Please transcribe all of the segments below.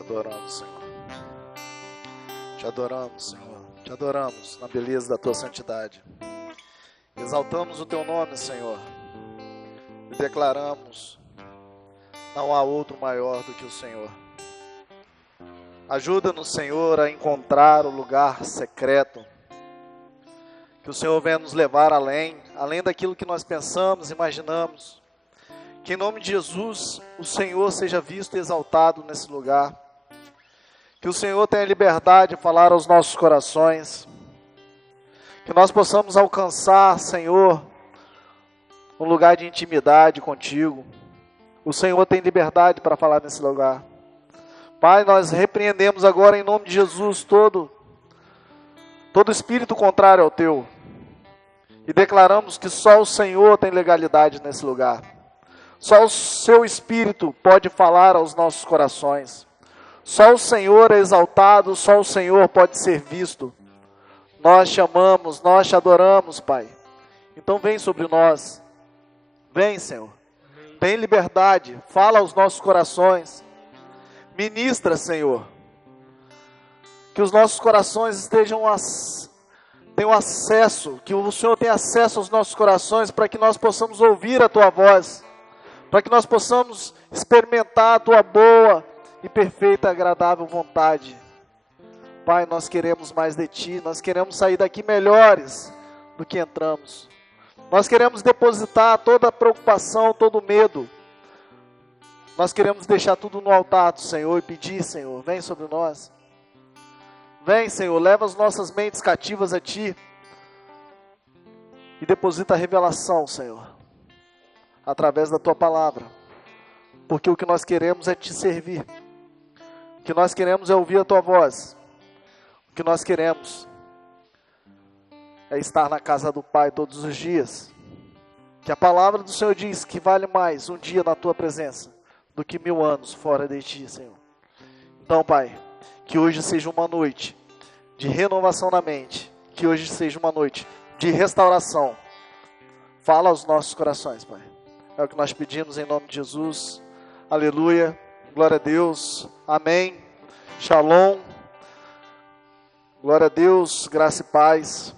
adoramos, Senhor. Te adoramos, Senhor. Te adoramos na beleza da Tua santidade. Exaltamos o Teu nome, Senhor. E declaramos: não há outro maior do que o Senhor. Ajuda-nos, Senhor, a encontrar o lugar secreto. Que o Senhor venha nos levar além daquilo que nós pensamos, imaginamos. Que em nome de Jesus, o Senhor seja visto e exaltado nesse lugar. Que o Senhor tenha liberdade de falar aos nossos corações. Que nós possamos alcançar, Senhor, um lugar de intimidade contigo. O Senhor tem liberdade para falar nesse lugar. Pai, nós repreendemos agora em nome de Jesus todo espírito contrário ao Teu. E declaramos que só o Senhor tem legalidade nesse lugar. Só o Seu Espírito pode falar aos nossos corações. Só o Senhor é exaltado, só o Senhor pode ser visto. Nós te amamos, nós te adoramos, Pai. Então vem sobre nós. Vem, Senhor. Tem liberdade, fala aos nossos corações. Ministra, Senhor. Que os nossos corações tenham acesso, que o Senhor tenha acesso aos nossos corações para que nós possamos ouvir a Tua voz. Para que nós possamos experimentar a Tua boa e perfeita e agradável vontade. Pai, nós queremos mais de Ti, nós queremos sair daqui melhores do que entramos. Nós queremos depositar toda a preocupação, todo o medo. Nós queremos deixar tudo no altar do Senhor e pedir, Senhor, vem sobre nós. Vem, Senhor, leva as nossas mentes cativas a Ti e deposita a revelação, Senhor, através da Tua palavra. Porque o que nós queremos é Te servir. O que nós queremos é ouvir a Tua voz. O que nós queremos é estar na casa do Pai todos os dias. Que a palavra do Senhor diz que vale mais um dia na Tua presença do que 1000 anos fora de Ti, Senhor. Então, Pai, que hoje seja uma noite de renovação na mente. Que hoje seja uma noite de restauração. Fala aos nossos corações, Pai. É o que nós pedimos em nome de Jesus. Aleluia. Glória a Deus. Amém. Shalom. Glória a Deus. Graça e paz.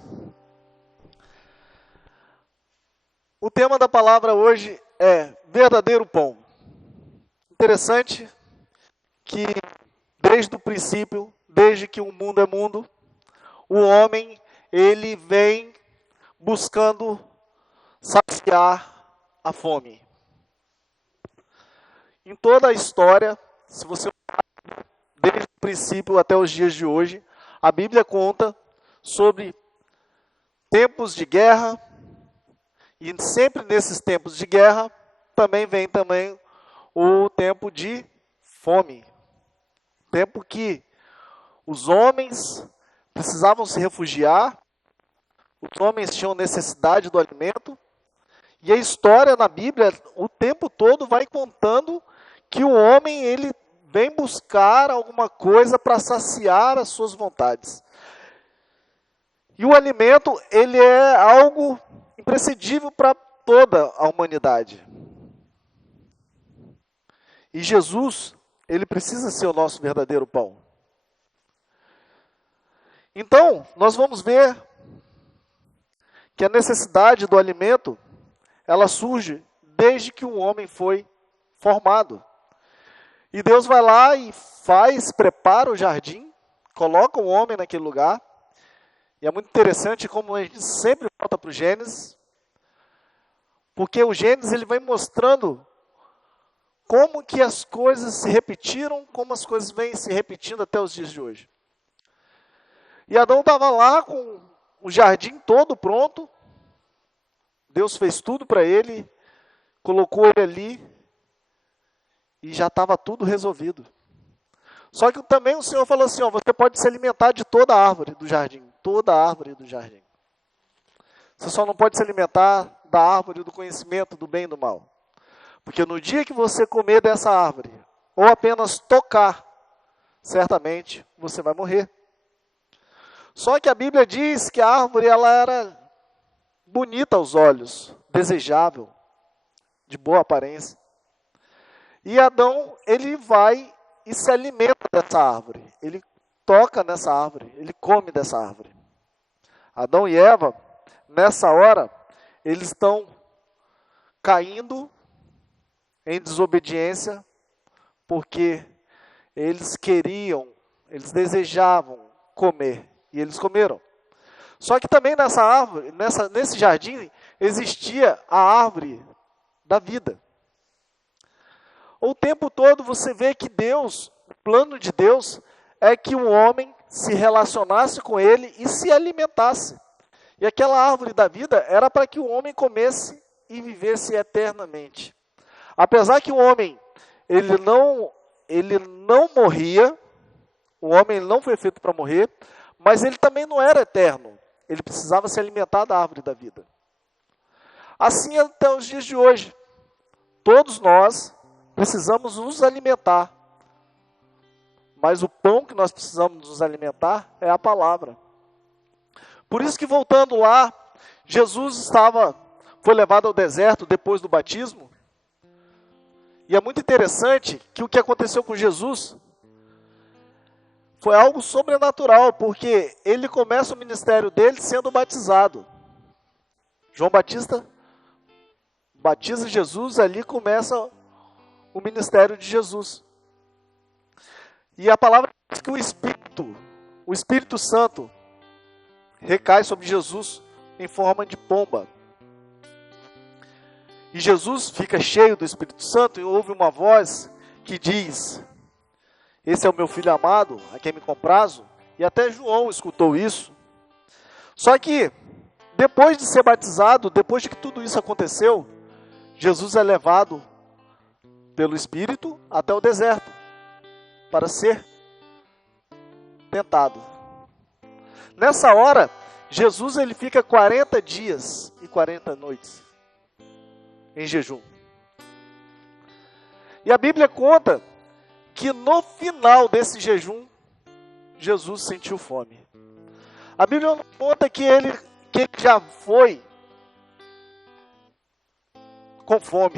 O tema da palavra hoje é verdadeiro pão. Interessante que desde o princípio, desde que o mundo é mundo, o homem, ele vem buscando saciar a fome. Em toda a história, se você olhar desde o princípio até os dias de hoje, a Bíblia conta sobre tempos de guerra, e sempre nesses tempos de guerra, também vem o tempo de fome. Tempo que os homens precisavam se refugiar, os homens tinham necessidade do alimento, e a história na Bíblia, o tempo todo vai contando que o homem, ele vem buscar alguma coisa para saciar as suas vontades. E o alimento, ele é algo imprescindível para toda a humanidade. E Jesus, ele precisa ser o nosso verdadeiro pão. Então, nós vamos ver que a necessidade do alimento, ela surge desde que o homem foi formado. E Deus vai lá e prepara o jardim, coloca o homem naquele lugar. E é muito interessante como a gente sempre volta para o Gênesis, porque o Gênesis ele vai mostrando como que as coisas se repetiram, como as coisas vêm se repetindo até os dias de hoje. E Adão estava lá com o jardim todo pronto, Deus fez tudo para ele, colocou ele ali, e já estava tudo resolvido. Só que também o Senhor falou assim, você pode se alimentar de toda a árvore do jardim. Toda a árvore do jardim. Você só não pode se alimentar da árvore do conhecimento do bem e do mal. Porque no dia que você comer dessa árvore, ou apenas tocar, certamente você vai morrer. Só que a Bíblia diz que a árvore ela era bonita aos olhos, desejável, de boa aparência. E Adão, ele vai e se alimenta dessa árvore. Ele toca nessa árvore, ele come dessa árvore. Adão e Eva, nessa hora, eles estão caindo em desobediência, porque eles eles desejavam comer, e eles comeram. Só que também nessa árvore, nesse jardim, existia a árvore da vida. O tempo todo você vê que Deus, o plano de Deus, é que o homem se relacionasse com ele e se alimentasse. E aquela árvore da vida era para que o homem comesse e vivesse eternamente. Apesar que o homem, ele não morria, o homem não foi feito para morrer, mas ele também não era eterno. Ele precisava se alimentar da árvore da vida. Assim até os dias de hoje. Todos nós precisamos nos alimentar. Mas o pão que nós precisamos nos alimentar é a palavra. Por isso que, voltando lá, Jesus foi levado ao deserto depois do batismo. E é muito interessante que o que aconteceu com Jesus foi algo sobrenatural, porque ele começa o ministério dele sendo batizado. João Batista batiza Jesus, ali começa o ministério de Jesus. E a palavra diz que o Espírito Santo, recai sobre Jesus em forma de pomba. E Jesus fica cheio do Espírito Santo e ouve uma voz que diz: esse é o meu filho amado, a quem me comprazo. E até João escutou isso. Só que, depois de ser batizado, depois de que tudo isso aconteceu, Jesus é levado pelo Espírito até o deserto, para ser tentado. Nessa hora, Jesus ele fica 40 dias e 40 noites em jejum. E a Bíblia conta que no final desse jejum, Jesus sentiu fome. A Bíblia não conta que ele já foi com fome.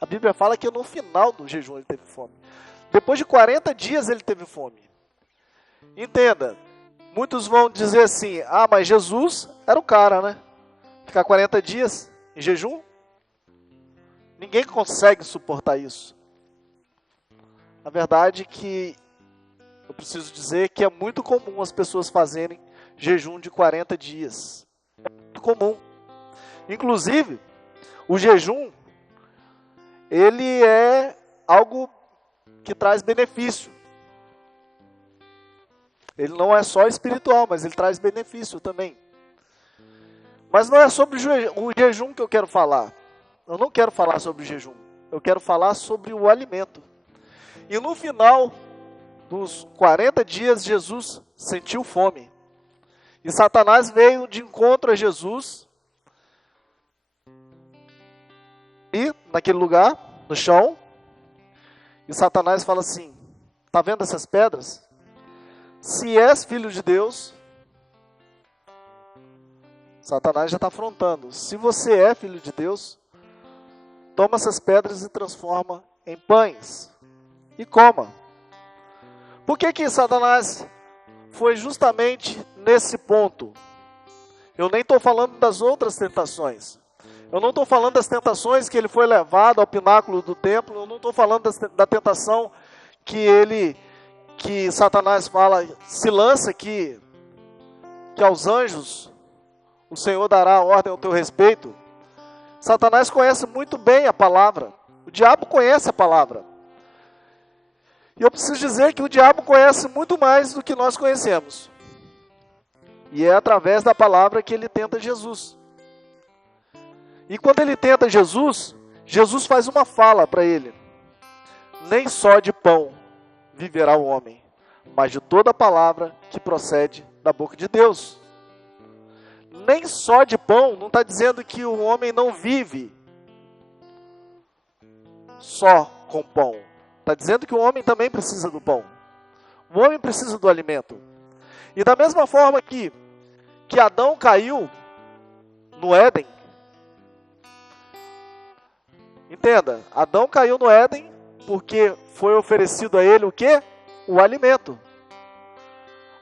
A Bíblia fala que no final do jejum ele teve fome. Depois de 40 dias ele teve fome. Entenda, muitos vão dizer assim: ah, mas Jesus era o cara, né? Ficar 40 dias em jejum? Ninguém consegue suportar isso. A verdade é que eu preciso dizer que é muito comum as pessoas fazerem jejum de 40 dias. É muito comum. Inclusive, o jejum, ele é algo que traz benefício. Ele não é só espiritual, mas ele traz benefício também. Mas não é sobre o jejum que eu quero falar. Eu não quero falar sobre o jejum. Eu quero falar sobre o alimento. E no final dos 40 dias, Jesus sentiu fome. E Satanás veio de encontro a Jesus. E naquele lugar, no chão. E Satanás fala assim: está vendo essas pedras? Se és filho de Deus, Satanás já está afrontando. Se você é filho de Deus, toma essas pedras e transforma em pães. E coma. Por que Satanás foi justamente nesse ponto? Eu nem estou falando das outras tentações. Eu não estou falando das tentações que ele foi levado ao pináculo do templo. Eu não estou falando da tentação que Satanás fala, se lança que aos anjos o Senhor dará ordem ao teu respeito. Satanás conhece muito bem a palavra. O diabo conhece a palavra. E eu preciso dizer que o diabo conhece muito mais do que nós conhecemos. E é através da palavra que ele tenta Jesus. E quando ele tenta Jesus, Jesus faz uma fala para ele: nem só de pão viverá o homem, mas de toda palavra que procede da boca de Deus. Nem só de pão, não está dizendo que o homem não vive só com pão. Está dizendo que o homem também precisa do pão. O homem precisa do alimento. E da mesma forma que Adão caiu no Éden. Entenda, Adão caiu no Éden porque foi oferecido a ele o quê? O alimento.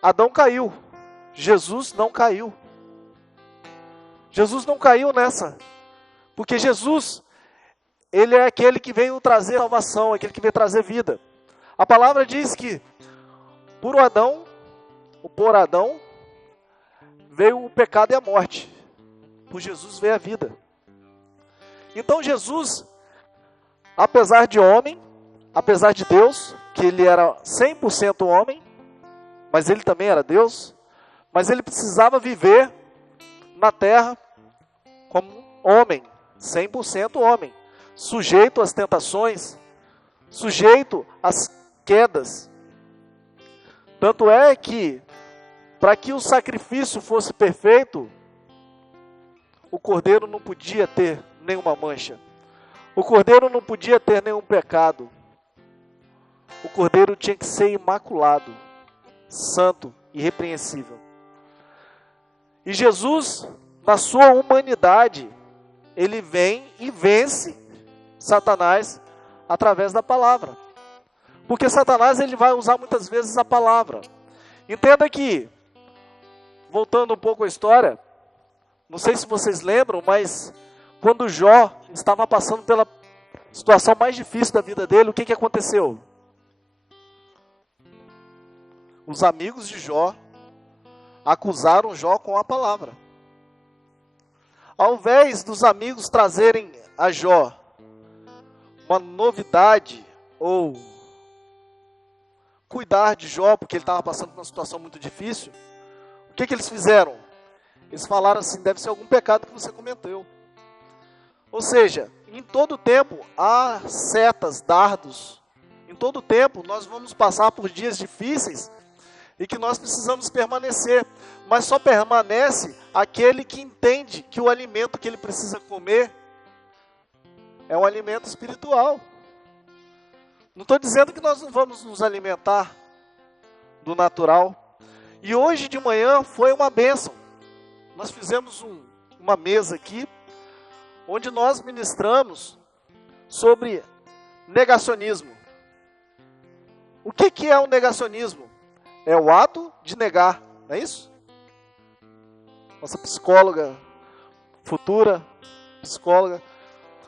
Adão caiu, Jesus não caiu. Jesus não caiu nessa, porque Jesus, ele é aquele que veio trazer salvação, aquele que veio trazer vida. A palavra diz que por Adão veio o pecado e a morte, por Jesus veio a vida. Então Jesus, apesar de homem, apesar de Deus, que ele era 100% homem, mas ele também era Deus, mas ele precisava viver na terra como homem, 100% homem, sujeito às tentações, sujeito às quedas. Tanto é que, para que o sacrifício fosse perfeito, o cordeiro não podia ter nenhuma mancha. O cordeiro não podia ter nenhum pecado. O cordeiro tinha que ser imaculado, santo, irrepreensível. E Jesus, na sua humanidade, ele vem e vence Satanás através da palavra. Porque Satanás ele vai usar muitas vezes a palavra. Entenda que, voltando um pouco à história, não sei se vocês lembram, mas quando Jó estava passando pela situação mais difícil da vida dele, o que aconteceu? Os amigos de Jó acusaram Jó com a palavra. Ao invés dos amigos trazerem a Jó uma novidade ou cuidar de Jó, porque ele estava passando por uma situação muito difícil, o que eles fizeram? Eles falaram assim, deve ser algum pecado que você cometeu. Ou seja, em todo tempo há setas, dardos. Em todo tempo nós vamos passar por dias difíceis e que nós precisamos permanecer. Mas só permanece aquele que entende que o alimento que ele precisa comer é um alimento espiritual. Não estou dizendo que nós não vamos nos alimentar do natural. E hoje de manhã foi uma bênção. Nós fizemos uma mesa aqui, onde nós ministramos sobre negacionismo. O que é o negacionismo? É o ato de negar, não é isso? Nossa psicóloga, futura psicóloga,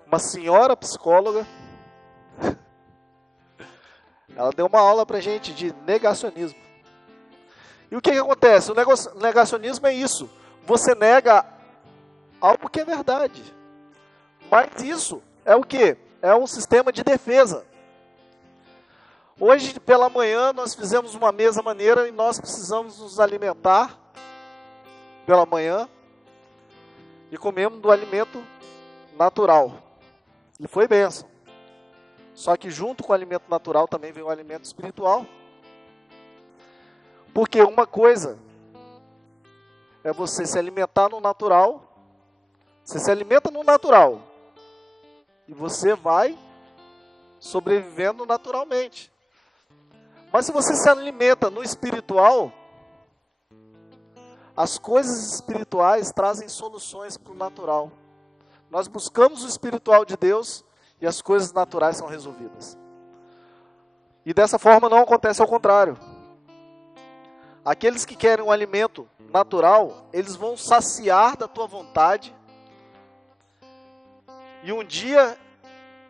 uma senhora psicóloga, ela deu uma aula pra gente de negacionismo. E o que acontece? O negacionismo é isso. Você nega algo que é verdade. Mas isso é o quê? É um sistema de defesa. Hoje pela manhã nós fizemos uma mesa maneira e nós precisamos nos alimentar pela manhã e comemos do alimento natural. E foi bênção. Só que junto com o alimento natural também vem o alimento espiritual. Porque uma coisa é você se alimentar no natural. Você se alimenta no natural. E você vai sobrevivendo naturalmente. Mas se você se alimenta no espiritual, as coisas espirituais trazem soluções para o natural. Nós buscamos o espiritual de Deus e as coisas naturais são resolvidas. E dessa forma não acontece ao contrário. Aqueles que querem um alimento natural, eles vão saciar da tua vontade. E um dia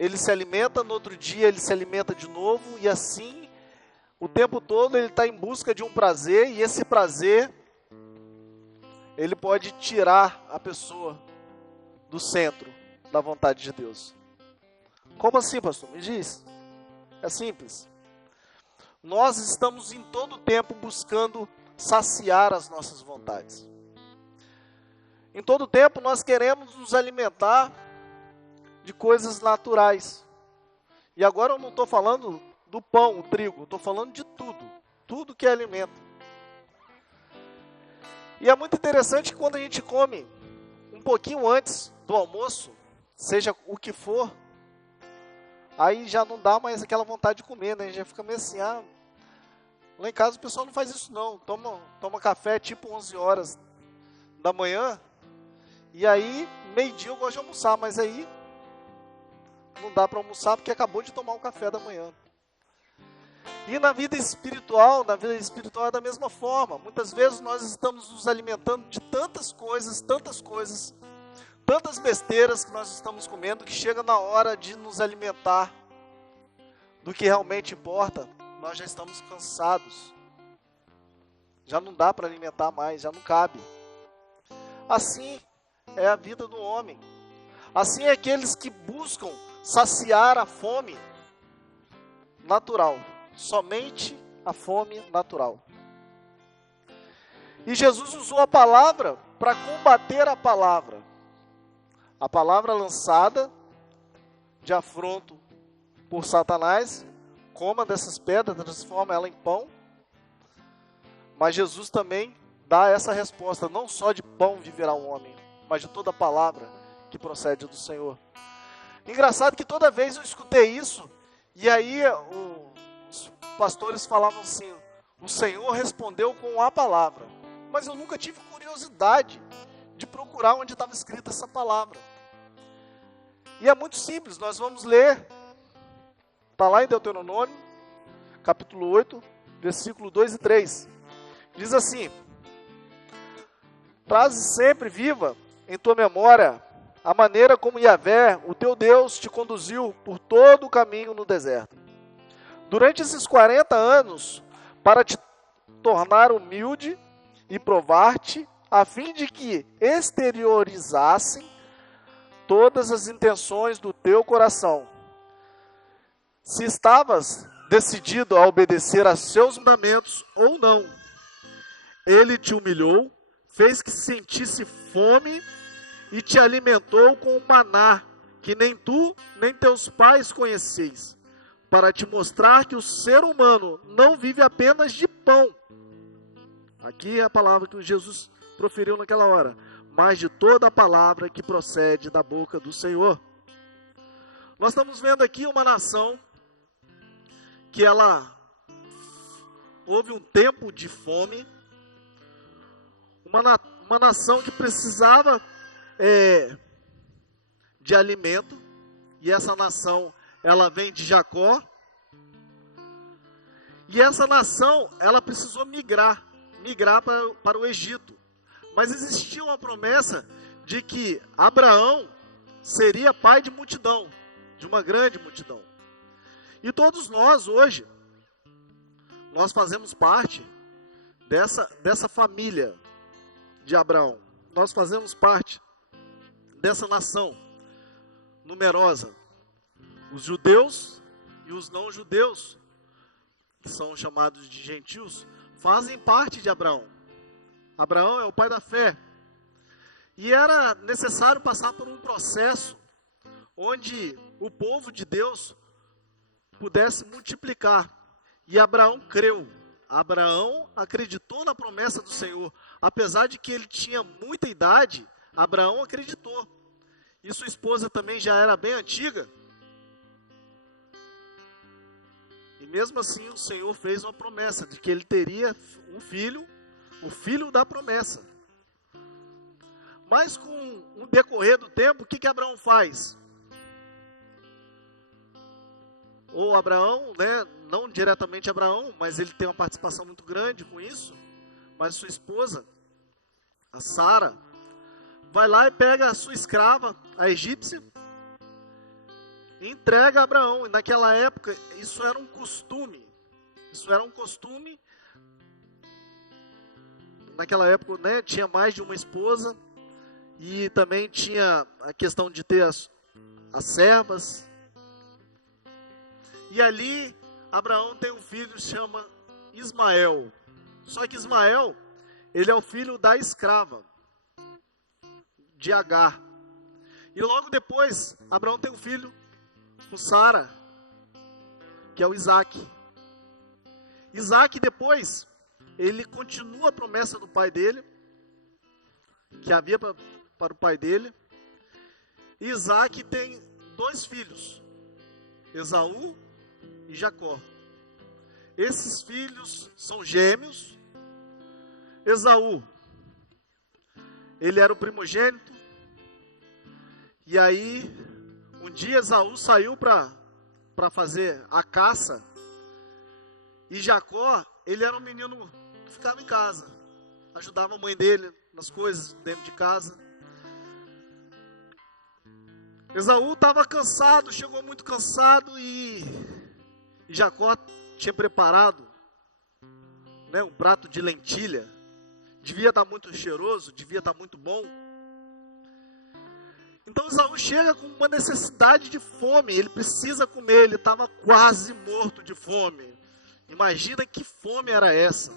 ele se alimenta, no outro dia ele se alimenta de novo. E assim, o tempo todo ele está em busca de um prazer. E esse prazer, ele pode tirar a pessoa do centro da vontade de Deus. Como assim, pastor? Me diz. É simples. Nós estamos em todo tempo buscando saciar as nossas vontades. Em todo tempo nós queremos nos alimentar de coisas naturais. E agora eu não estou falando do pão, o trigo, eu estou falando de tudo. Tudo que é alimento. E é muito interessante que quando a gente come um pouquinho antes do almoço, seja o que for, aí já não dá mais aquela vontade de comer, né? A gente já fica meio assim, lá em casa o pessoal não faz isso não. Toma café tipo 11 horas da manhã, e aí meio-dia eu gosto de almoçar, mas aí não dá para almoçar porque acabou de tomar o café da manhã. E na vida espiritual é da mesma forma. Muitas vezes nós estamos nos alimentando de tantas coisas, tantas besteiras que nós estamos comendo, que chega na hora de nos alimentar do que realmente importa, nós já estamos cansados. Já não dá para alimentar mais, já não cabe. Assim é a vida do homem. Assim é aqueles que buscam saciar a fome natural. Somente a fome natural. E Jesus usou a palavra para combater a palavra. A palavra lançada de afronto por Satanás, coma dessas pedras, transforma ela em pão. Mas Jesus também dá essa resposta, não só de pão viverá o homem, mas de toda palavra que procede do Senhor. Engraçado que toda vez eu escutei isso, e aí os pastores falavam assim, o Senhor respondeu com a palavra. Mas eu nunca tive curiosidade de procurar onde estava escrita essa palavra. E é muito simples, nós vamos ler, está lá em Deuteronômio, capítulo 8, versículo 2 e 3. Diz assim, traze sempre viva em tua memória a maneira como Yahvé, o teu Deus, te conduziu por todo o caminho no deserto. Durante esses 40 anos, para te tornar humilde e provar-te, a fim de que exteriorizassem todas as intenções do teu coração. Se estavas decidido a obedecer a seus mandamentos ou não, ele te humilhou, fez que sentisse fome e te alimentou com o maná, que nem tu nem teus pais conheceis, para te mostrar que o ser humano não vive apenas de pão. Aqui é a palavra que Jesus proferiu naquela hora, mas de toda a palavra que procede da boca do Senhor. Nós estamos vendo aqui uma nação que houve um tempo de fome, uma nação que precisava de alimento, e essa nação, ela vem de Jacó, e essa nação, ela precisou migrar para o Egito, mas existia uma promessa de que Abraão seria pai de multidão, de uma grande multidão, e todos nós hoje, nós fazemos parte dessa família de Abraão, nós fazemos parte dessa nação numerosa. Os judeus e os não judeus, que são chamados de gentios, fazem parte de Abraão. Abraão é o pai da fé. E era necessário passar por um processo onde o povo de Deus pudesse multiplicar. E Abraão creu. Abraão acreditou na promessa do Senhor. Apesar de que ele tinha muita idade, Abraão acreditou. E sua esposa também já era bem antiga. E mesmo assim o Senhor fez uma promessa de que ele teria um filho, o filho da promessa. Mas com o decorrer do tempo, o que Abraão faz? Ou Abraão, não diretamente Abraão, mas ele tem uma participação muito grande com isso. Mas sua esposa, a Sara, vai lá e pega a sua escrava, a egípcia, e entrega a Abraão. E naquela época, isso era um costume. Naquela época, tinha mais de uma esposa. E também tinha a questão de ter as servas. E ali, Abraão tem um filho que se chama Ismael. Só que Ismael, ele é o filho da escrava de Agar. E logo depois, Abraão tem um filho com Sara, que é o Isaac. Isaac depois, ele continua a promessa do pai dele, que havia para o pai dele. Isaac tem 2 filhos, Esaú e Jacó. Esses filhos são gêmeos. Esaú, ele era o primogênito. E aí, Um dia Esaú saiu para fazer a caça, e Jacó, ele era um menino que ficava em casa, ajudava a mãe dele nas coisas dentro de casa. Esaú estava cansado, chegou muito cansado, e Jacó tinha preparado, né, um prato de lentilha. Devia estar muito cheiroso, devia estar muito bom. Então Esaú chega com uma necessidade de fome, ele precisa comer, ele estava quase morto de fome. Imagina que fome era essa.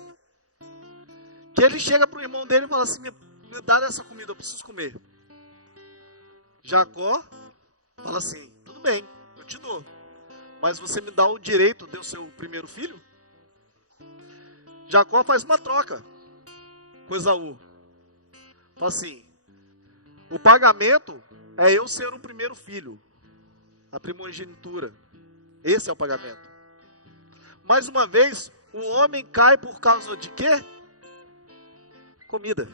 Que ele chega para o irmão dele e fala assim, me dá essa comida, eu preciso comer. Jacó fala assim, tudo bem, eu te dou, mas você me dá o direito de eu ser o primeiro filho? Jacó faz uma troca com Esaú. Fala assim, o pagamento é eu ser o primeiro filho, a primogenitura. Esse é o pagamento. Mais uma vez, o homem cai por causa de quê? Comida.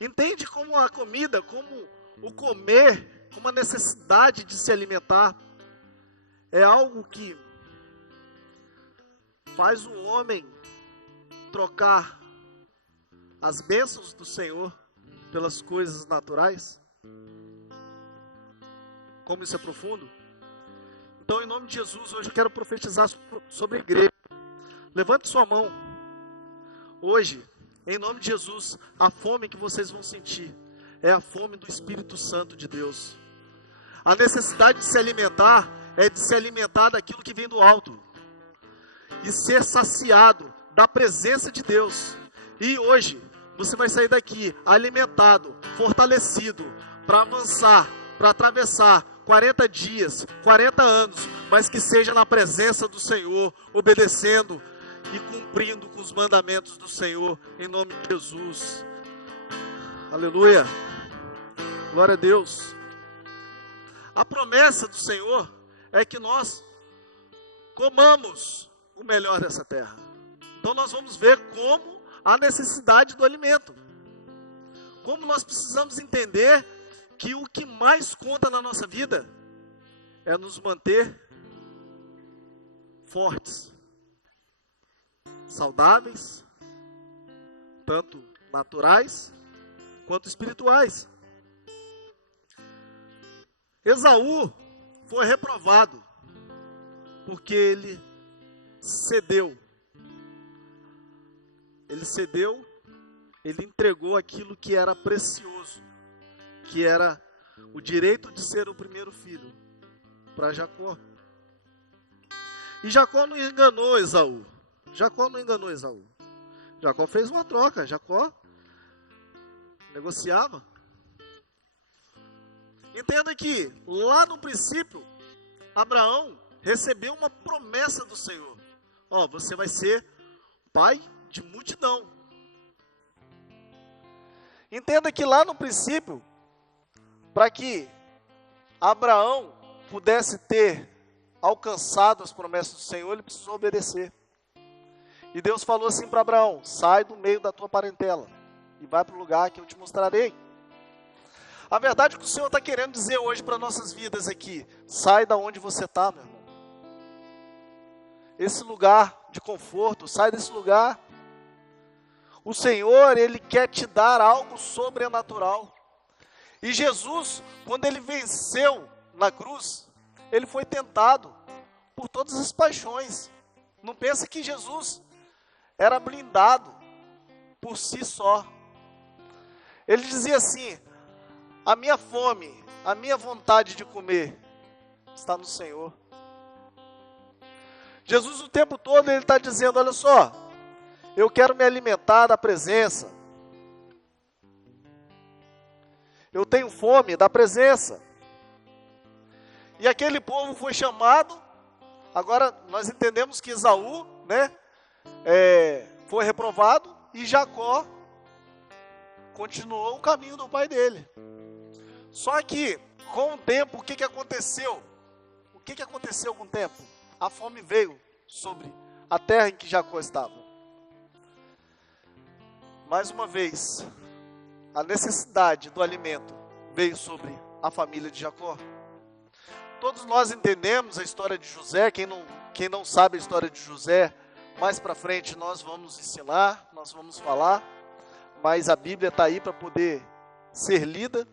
Entende como a comida, como o comer, como a necessidade de se alimentar, é algo que faz o homem trocar as bênçãos do Senhor pelas coisas naturais? Como isso é profundo? Então, em nome de Jesus, hoje eu quero profetizar sobre a igreja. Levante sua mão. Hoje, em nome de Jesus, a fome que vocês vão sentir é a fome do Espírito Santo de Deus. A necessidade de se alimentar é de se alimentar daquilo que vem do alto e ser saciado da presença de Deus. E hoje você vai sair daqui alimentado, fortalecido, para avançar, para atravessar 40 dias, 40 anos, mas que seja na presença do Senhor, obedecendo e cumprindo com os mandamentos do Senhor, em nome de Jesus. Aleluia. Glória a Deus. A promessa do Senhor é que nós comamos o melhor dessa terra. Então nós vamos ver como a necessidade do alimento. Como nós precisamos entender que o que mais conta na nossa vida é nos manter fortes, saudáveis, tanto naturais quanto espirituais. Esaú foi reprovado porque ele cedeu. Ele entregou aquilo que era precioso, que era o direito de ser o primeiro filho, para Jacó. E Jacó não enganou Esaú. Jacó fez uma troca. Jacó negociava. Entenda que lá no princípio, Abraão recebeu uma promessa do Senhor. Você vai ser pai de multidão. Entenda que lá no princípio, para que Abraão pudesse ter alcançado as promessas do Senhor, ele precisou obedecer. E Deus falou assim para Abraão: sai do meio da tua parentela e vai para o lugar que eu te mostrarei. A verdade é que o Senhor está querendo dizer hoje para nossas vidas aqui: sai da onde você está, meu irmão. Esse lugar de conforto, sai desse lugar. O Senhor, Ele quer te dar algo sobrenatural. E Jesus, quando Ele venceu na cruz, Ele foi tentado por todas as paixões. Não pensa que Jesus era blindado por si só. Ele dizia assim: a minha fome, a minha vontade de comer está no Senhor. Jesus o tempo todo Ele está dizendo: olha só, eu quero me alimentar da presença. Eu tenho fome da presença. E aquele povo foi chamado. Agora nós entendemos que Esaú, foi reprovado, e Jacó continuou o caminho do pai dele. Só que com o tempo, o que aconteceu? O que aconteceu com o tempo? A fome veio sobre a terra em que Jacó estava. Mais uma vez, a necessidade do alimento veio sobre a família de Jacó. Todos nós entendemos a história de José. Quem não sabe a história de José, mais para frente nós vamos ensinar, nós vamos falar, mas a Bíblia está aí para poder ser lida.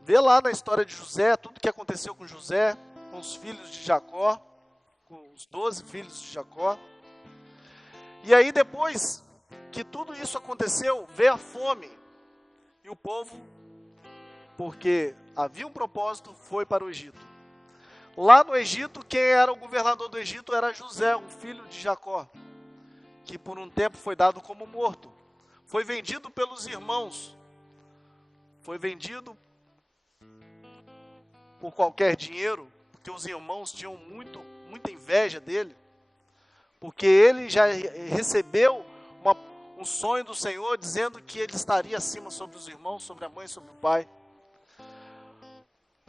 Vê lá na história de José, tudo que aconteceu com José, com os filhos de Jacó, com os 12 filhos de Jacó. E aí depois que tudo isso aconteceu, veio a fome, e o povo, porque havia um propósito, foi para o Egito. Lá no Egito, quem era o governador do Egito era José, um filho de Jacó, que por um tempo foi dado como morto. Foi vendido pelos irmãos, foi vendido por qualquer dinheiro, porque os irmãos tinham muita inveja dele, porque ele já recebeu um sonho do Senhor, dizendo que ele estaria acima sobre os irmãos, sobre a mãe, sobre o pai.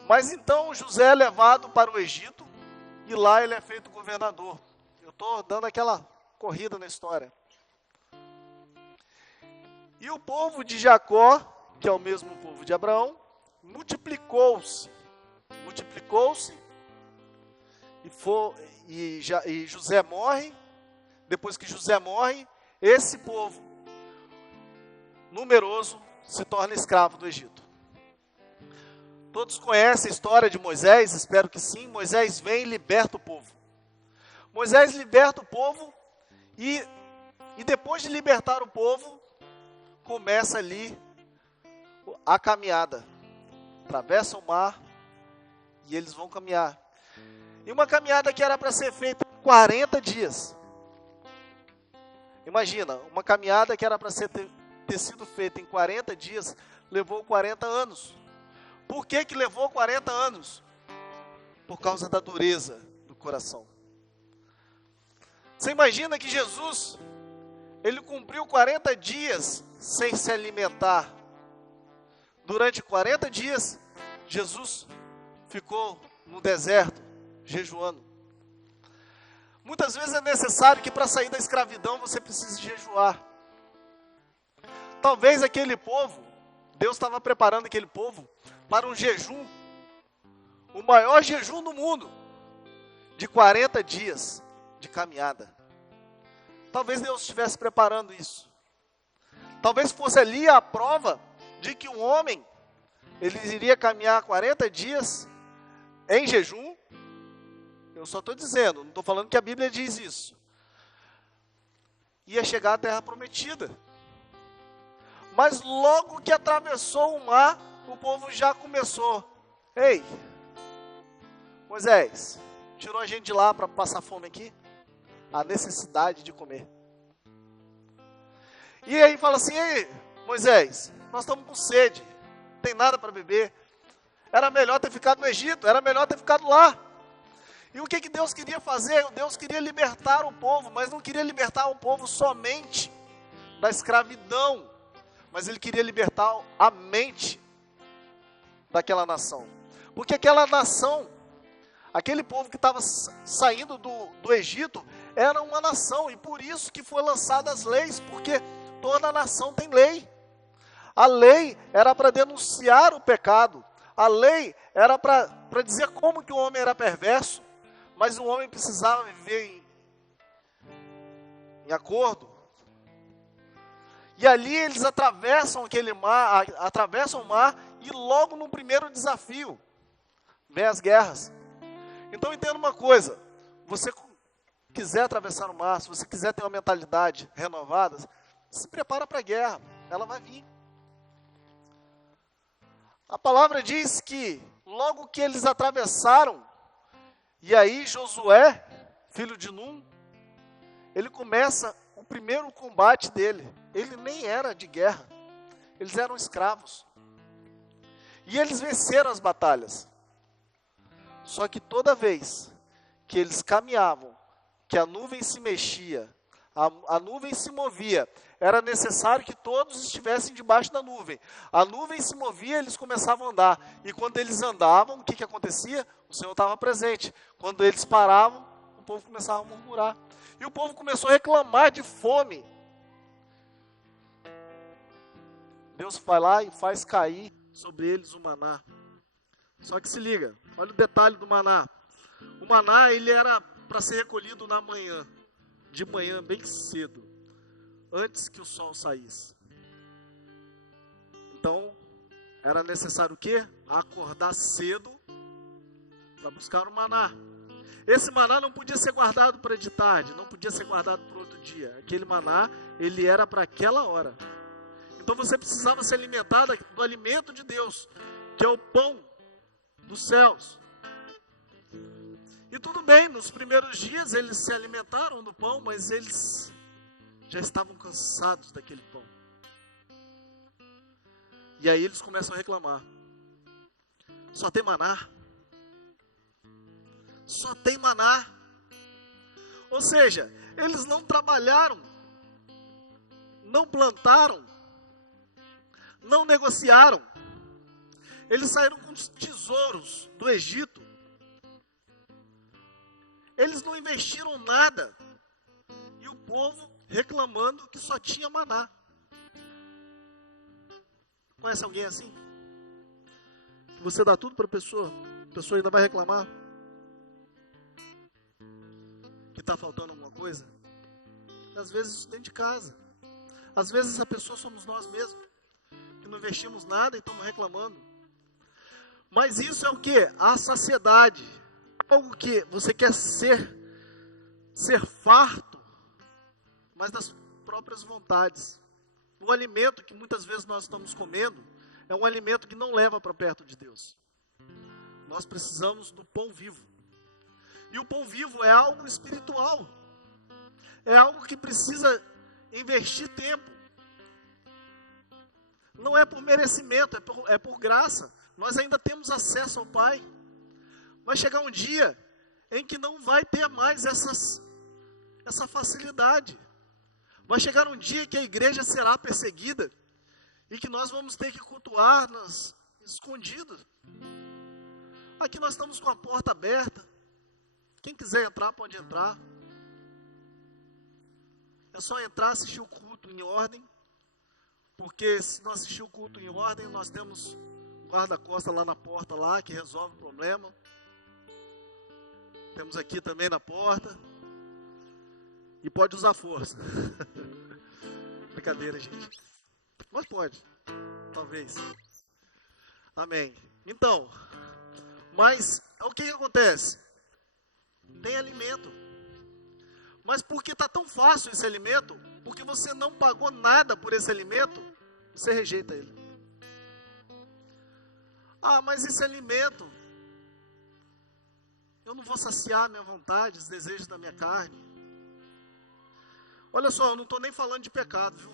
Mas então José é levado para o Egito, e lá ele é feito governador. Eu estou dando aquela corrida na história. E o povo de Jacó, que é o mesmo povo de Abraão, multiplicou-se, e José morre. Depois que José morre, esse povo numeroso se torna escravo do Egito. Todos conhecem a história de Moisés, espero que sim. Moisés vem e liberta o povo. Moisés liberta o povo e depois de libertar o povo, começa ali a caminhada. Atravessa o mar e eles vão caminhar. E uma caminhada que era para ser feita em 40 dias. Imagina, uma caminhada que era para ter sido feita em 40 dias, levou 40 anos. Por que levou 40 anos? Por causa da dureza do coração. Você imagina que Jesus, ele cumpriu 40 dias sem se alimentar. Durante 40 dias, Jesus ficou no deserto, jejuando. Muitas vezes é necessário que para sair da escravidão você precise jejuar. Talvez aquele povo, Deus estava preparando aquele povo para um jejum, o maior jejum do mundo, de 40 dias de caminhada. Talvez Deus estivesse preparando isso. Talvez fosse ali a prova de que um homem, ele iria caminhar 40 dias em jejum. Eu só estou dizendo, não estou falando que a Bíblia diz isso. Ia chegar à terra prometida. Mas logo que atravessou o mar, o povo já começou. Ei, Moisés, tirou a gente de lá para passar fome aqui? A necessidade de comer. E aí fala assim, ei, Moisés, nós estamos com sede, não tem nada para beber. Era melhor ter ficado no Egito, era melhor ter ficado lá. E o que Deus queria fazer? Deus queria libertar o povo, mas não queria libertar o povo somente da escravidão, mas Ele queria libertar a mente daquela nação. Porque aquela nação, aquele povo que estava saindo do Egito, era uma nação, e por isso que foi lançadas as leis, porque toda nação tem lei. A lei era para denunciar o pecado, a lei era para dizer como que o homem era perverso, mas o homem precisava viver em acordo. E ali eles atravessam aquele mar, atravessam o mar, e logo no primeiro desafio, vem as guerras. Então entenda uma coisa, você quiser atravessar o mar, se você quiser ter uma mentalidade renovada, se prepara para a guerra, ela vai vir. A palavra diz que logo que eles atravessaram, e aí Josué, filho de Num, ele começa o primeiro combate dele. Ele nem era de guerra, eles eram escravos. E eles venceram as batalhas. Só que toda vez que eles caminhavam, que a nuvem se mexia, a nuvem se movia, era necessário que todos estivessem debaixo da nuvem. A nuvem se movia, eles começavam a andar. E quando eles andavam, o que acontecia? O Senhor estava presente. Quando eles paravam, o povo começava a murmurar. E o povo começou a reclamar de fome. Deus vai lá e faz cair sobre eles o maná. Só que se liga, olha o detalhe do maná. O maná, ele era para ser recolhido na manhã, de manhã bem cedo, antes que o sol saísse. Então, era necessário o quê? Acordar cedo para buscar o maná. Esse maná não podia ser guardado para de tarde, não podia ser guardado para outro dia. Aquele maná, ele era para aquela hora. Então você precisava se alimentar do alimento de Deus, que é o pão dos céus. E tudo bem, nos primeiros dias eles se alimentaram do pão, mas eles já estavam cansados daquele pão. E aí eles começam a reclamar. Só tem maná? Só tem maná. Ou seja, eles não trabalharam, não plantaram, não negociaram. Eles saíram com os tesouros do Egito. Eles não investiram nada. E o povo reclamando que só tinha maná. Conhece alguém assim? Que você dá tudo para a pessoa ainda vai reclamar que está faltando alguma coisa? Às vezes isso dentro de casa. Às vezes a pessoa somos nós mesmos, que não investimos nada e estamos reclamando. Mas isso é o que? A saciedade. Algo que você quer ser farto, mas das próprias vontades. O alimento que muitas vezes nós estamos comendo é um alimento que não leva para perto de Deus. Nós precisamos do pão vivo. E o pão vivo é algo espiritual. É algo que precisa investir tempo. Não é por merecimento, é por graça. Nós ainda temos acesso ao Pai. Vai chegar um dia em que não vai ter mais essa facilidade. Vai chegar um dia que a igreja será perseguida e que nós vamos ter que cultuar-nos escondidos. Aqui nós estamos com a porta aberta. Quem quiser entrar, pode entrar. É só entrar, assistir o culto em ordem. Porque se não assistir o culto em ordem, nós temos um guarda-costas lá na porta, lá, que resolve o problema. Temos aqui também na porta. E pode usar força. Brincadeira, gente. Mas pode. Talvez. Amém. Então, mas o que acontece? Tem alimento. Mas porque está tão fácil esse alimento, porque você não pagou nada por esse alimento, você rejeita ele. Ah, mas esse alimento, eu não vou saciar minha vontade, os desejos da minha carne. Olha só, eu não estou nem falando de pecado, viu?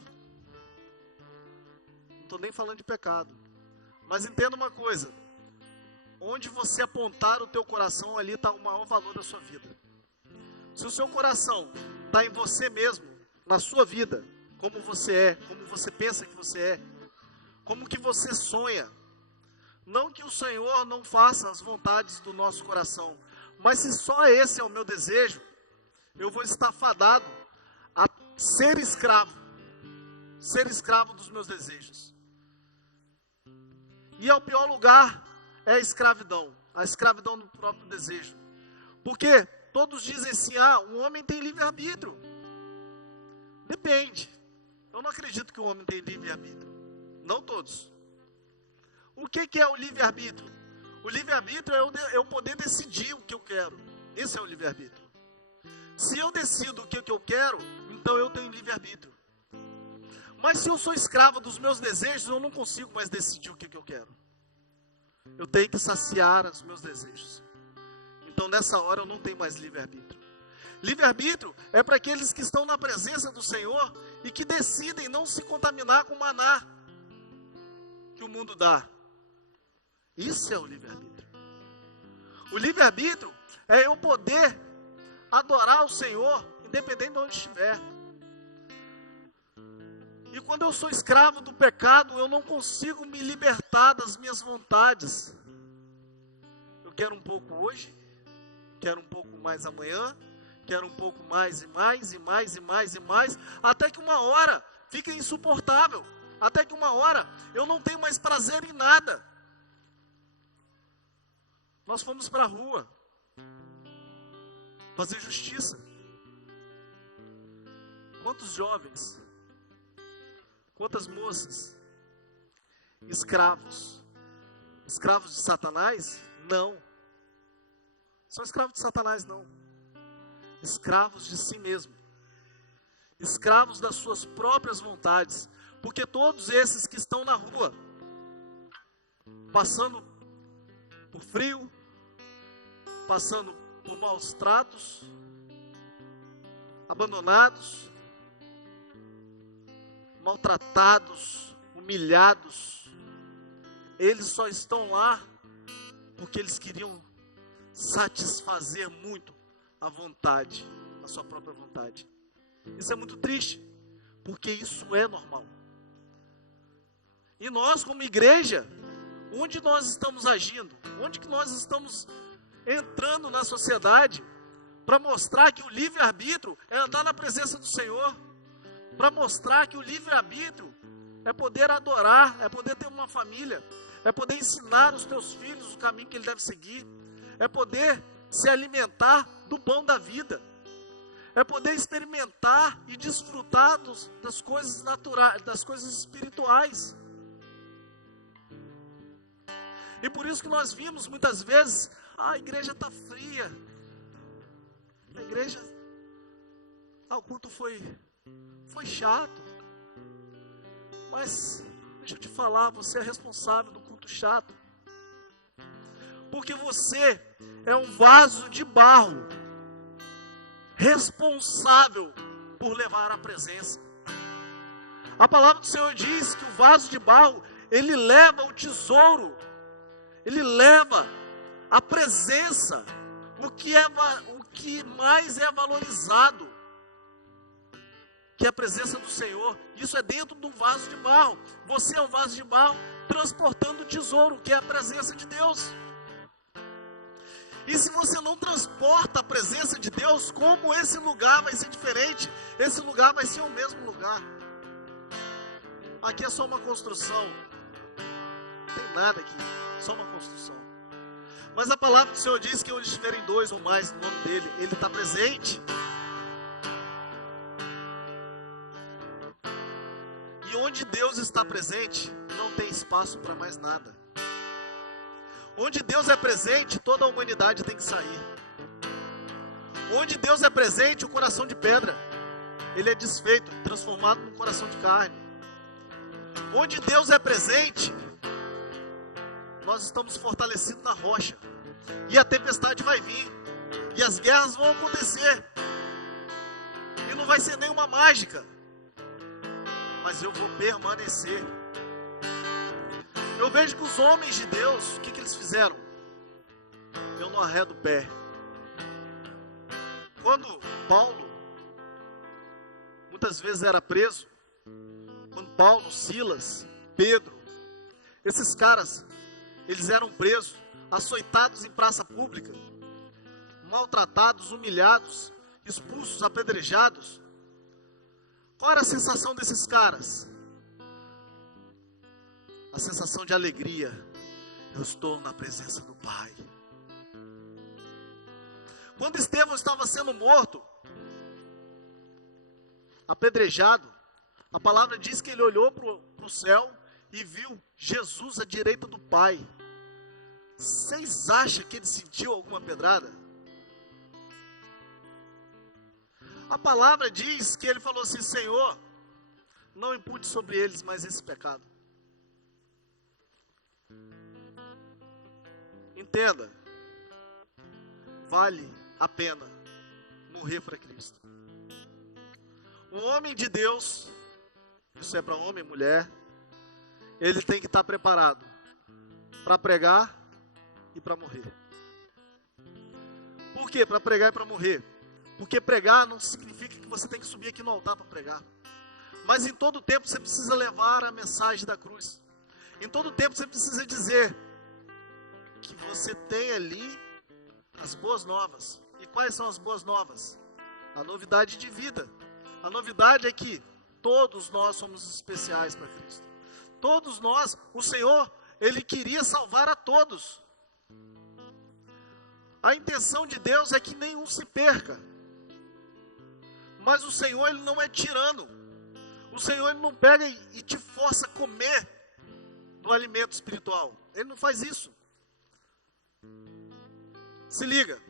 Não estou nem falando de pecado. Mas entenda uma coisa. Onde você apontar o teu coração, ali está o maior valor da sua vida. Se o seu coração está em você mesmo, na sua vida, como você é, como você pensa que você é, como que você sonha. Não que o Senhor não faça as vontades do nosso coração, mas se só esse é o meu desejo, eu vou estar fadado a ser escravo dos meus desejos. E ao pior lugar é a escravidão do próprio desejo. Porque todos dizem assim, um homem tem livre-arbítrio. Depende. Eu não acredito que o homem tem livre-arbítrio. Não todos. O que é o livre-arbítrio? O livre-arbítrio é eu poder decidir o que eu quero. Esse é o livre-arbítrio. Se eu decido o que eu quero, então eu tenho livre-arbítrio. Mas se eu sou escravo dos meus desejos, eu não consigo mais decidir o que eu quero. Eu tenho que saciar os meus desejos. Então nessa hora eu não tenho mais livre-arbítrio. Livre-arbítrio é para aqueles que estão na presença do Senhor e que decidem não se contaminar com o maná que o mundo dá. Isso é o livre-arbítrio. O livre-arbítrio é eu poder adorar o Senhor, independente de onde estiver. E quando eu sou escravo do pecado, eu não consigo me libertar das minhas vontades. Eu quero um pouco hoje, quero um pouco mais amanhã, quero um pouco mais e mais e mais e mais e mais, até que uma hora fica insuportável, até que uma hora eu não tenho mais prazer em nada. Nós fomos para a rua fazer justiça. Quantos jovens, quantas moças, escravos de Satanás? Não. São escravos de Satanás, não. Escravos de si mesmo. Escravos das suas próprias vontades. Porque todos esses que estão na rua, passando por frio, passando por maus tratos, abandonados, maltratados, humilhados, eles só estão lá porque eles queriam satisfazer muito a vontade, a sua própria vontade. Isso é muito triste, porque isso é normal. E nós, como igreja, onde nós estamos agindo? Onde que nós estamos entrando na sociedade para mostrar que o livre-arbítrio é andar na presença do Senhor? Para mostrar que o livre-arbítrio é poder adorar, é poder ter uma família, é poder ensinar os teus filhos o caminho que ele deve seguir, é poder se alimentar do pão da vida, é poder experimentar e desfrutar das coisas naturais, das coisas espirituais. E por isso que nós vimos muitas vezes, a igreja está fria, a igreja, o culto foi chato. Mas deixa eu te falar, você é responsável do culto chato, porque você é um vaso de barro, responsável por levar a presença. A palavra do Senhor diz que o vaso de barro, ele leva o tesouro, ele leva a presença, o que mais é valorizado, que é a presença do Senhor. Isso é dentro de um vaso de barro. Você é um vaso de barro transportando o tesouro, que é a presença de Deus. E se você não transporta a presença de Deus, como esse lugar vai ser diferente? Esse lugar vai ser o mesmo lugar. Aqui é só uma construção. Não tem nada aqui, só uma construção. Mas a palavra do Senhor diz que onde estiverem dois ou mais no nome dele, ele está presente. E onde Deus está presente, não tem espaço para mais nada. Onde Deus é presente, toda a humanidade tem que sair. Onde Deus é presente, o coração de pedra, ele é desfeito, transformado num coração de carne. Onde Deus é presente, nós estamos fortalecidos na rocha. E a tempestade vai vir, e as guerras vão acontecer, e não vai ser nenhuma mágica, mas eu vou permanecer. Eu vejo que os homens de Deus, o que eles fizeram? Eu não arredo o pé. Quando Paulo, muitas vezes era preso, quando Paulo, Silas, Pedro, esses caras, eles eram presos, açoitados em praça pública, maltratados, humilhados, expulsos, apedrejados. Qual era a sensação desses caras? A sensação de alegria. Eu estou na presença do Pai. Quando Estevão estava sendo morto, apedrejado, a palavra diz que ele olhou para o céu e viu Jesus à direita do Pai. Vocês acham que ele sentiu alguma pedrada? A palavra diz que ele falou assim: Senhor, não impute sobre eles mais esse pecado. Entenda, vale a pena morrer para Cristo. Um homem de Deus, isso é para homem e mulher, ele tem que estar preparado para pregar e para morrer. Por quê? Para pregar e para morrer. Porque pregar não significa que você tem que subir aqui no altar para pregar. Mas em todo tempo você precisa levar a mensagem da cruz. Em todo tempo você precisa dizer que você tem ali as boas novas. E quais são as boas novas? A novidade de vida. A novidade é que todos nós somos especiais para Cristo. Todos nós, o Senhor, Ele queria salvar a todos. A intenção de Deus é que nenhum se perca. Mas o Senhor, Ele não é tirano. O Senhor, Ele não pega e te força a comer do alimento espiritual. Ele não faz isso. Se liga,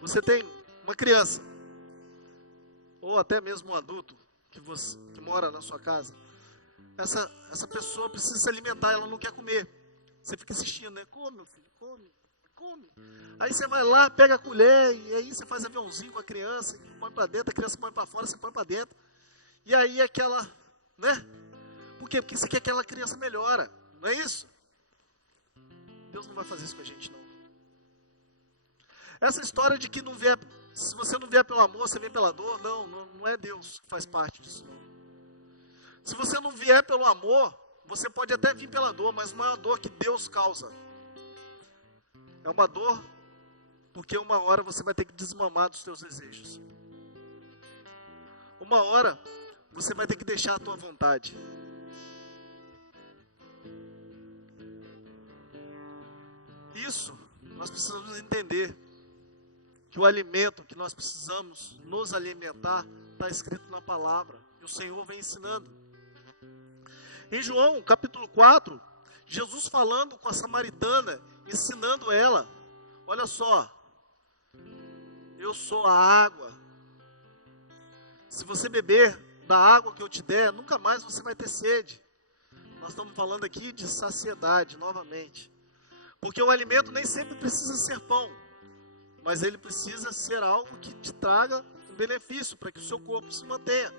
você tem uma criança, ou até mesmo um adulto, que mora na sua casa. Essa pessoa precisa se alimentar, ela não quer comer. Você fica assistindo, né? Come, meu filho, come. Aí você vai lá, pega a colher, e aí você faz aviãozinho com a criança, põe para dentro, a criança põe para fora, você põe para dentro. E aí aquela, né? Por quê? Porque você quer que aquela criança melhora, não é isso? Deus não vai fazer isso com a gente, não. Essa história de que não vier, se você não vier pelo amor, você vem pela dor, não é Deus que faz parte disso, não. Se você não vier pelo amor, você pode até vir pela dor, mas não é a dor que Deus causa. É uma dor, porque uma hora você vai ter que desmamar dos seus desejos. Uma hora, você vai ter que deixar a tua vontade. Isso, nós precisamos entender. Que o alimento que nós precisamos nos alimentar está escrito na palavra. E o Senhor vem ensinando. Em João, capítulo 4, Jesus falando com a samaritana, ensinando ela. Olha só. Eu sou a água. Se você beber da água que eu te der, nunca mais você vai ter sede. Nós estamos falando aqui de saciedade, novamente. Porque o alimento nem sempre precisa ser pão. Mas ele precisa ser algo que te traga um benefício, para que o seu corpo se mantenha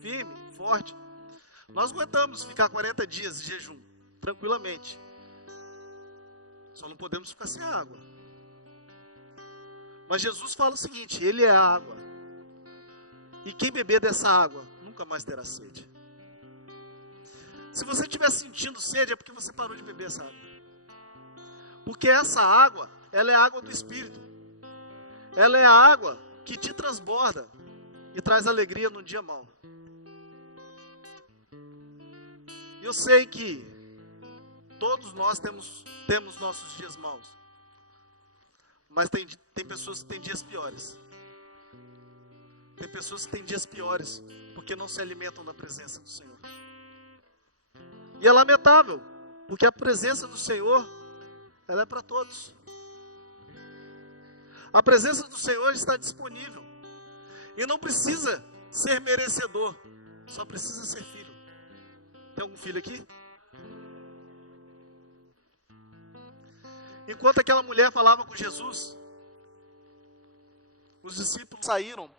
firme, forte. Nós aguentamos ficar 40 dias de jejum, tranquilamente. Só não podemos ficar sem água. Mas Jesus fala o seguinte, Ele é a água. E quem beber dessa água, nunca mais terá sede. Se você estiver sentindo sede, é porque você parou de beber essa água. Porque essa água, ela é a água do Espírito. Ela é a água que te transborda e traz alegria no dia mau. Eu sei que todos nós temos nossos dias maus. Mas tem pessoas que têm dias piores. Tem pessoas que têm dias piores porque não se alimentam da presença do Senhor. E é lamentável, porque a presença do Senhor, ela é para todos. A presença do Senhor está disponível. E não precisa ser merecedor, só precisa ser filho. Tem algum filho aqui? Enquanto aquela mulher falava com Jesus, os discípulos saíram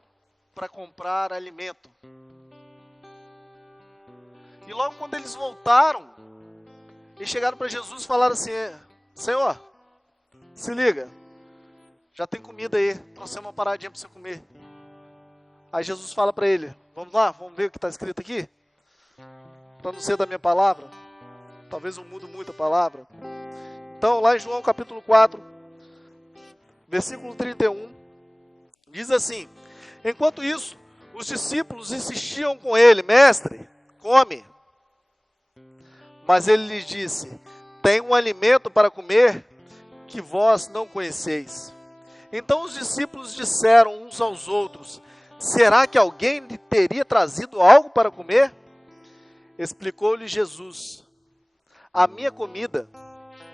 para comprar alimento. E logo quando eles voltaram, eles chegaram para Jesus e falaram assim: Senhor, se liga, já tem comida aí, trouxemos uma paradinha para você comer. Aí Jesus fala para ele: vamos lá, vamos ver o que está escrito aqui? Para não ser da minha palavra, talvez eu mudo muito a palavra. Então lá em João capítulo 4, versículo 31, diz assim: enquanto isso, os discípulos insistiam com ele: mestre, come. Mas ele lhes disse: tem um alimento para comer que vós não conheceis. Então os discípulos disseram uns aos outros: será que alguém lhe teria trazido algo para comer? Explicou-lhe Jesus: a minha comida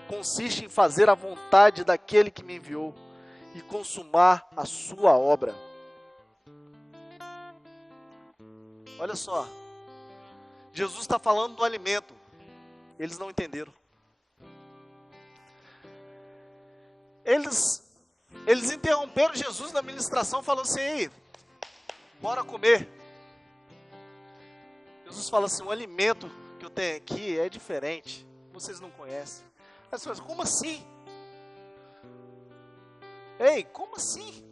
consiste em fazer a vontade daquele que me enviou e consumar a sua obra. Olha só, Jesus está falando do alimento. Eles não entenderam. Eles interromperam Jesus na ministração, falando assim: ei, bora comer. Jesus fala assim: o alimento que eu tenho aqui é diferente, vocês não conhecem. Aí você fala: como assim? Ei, como assim?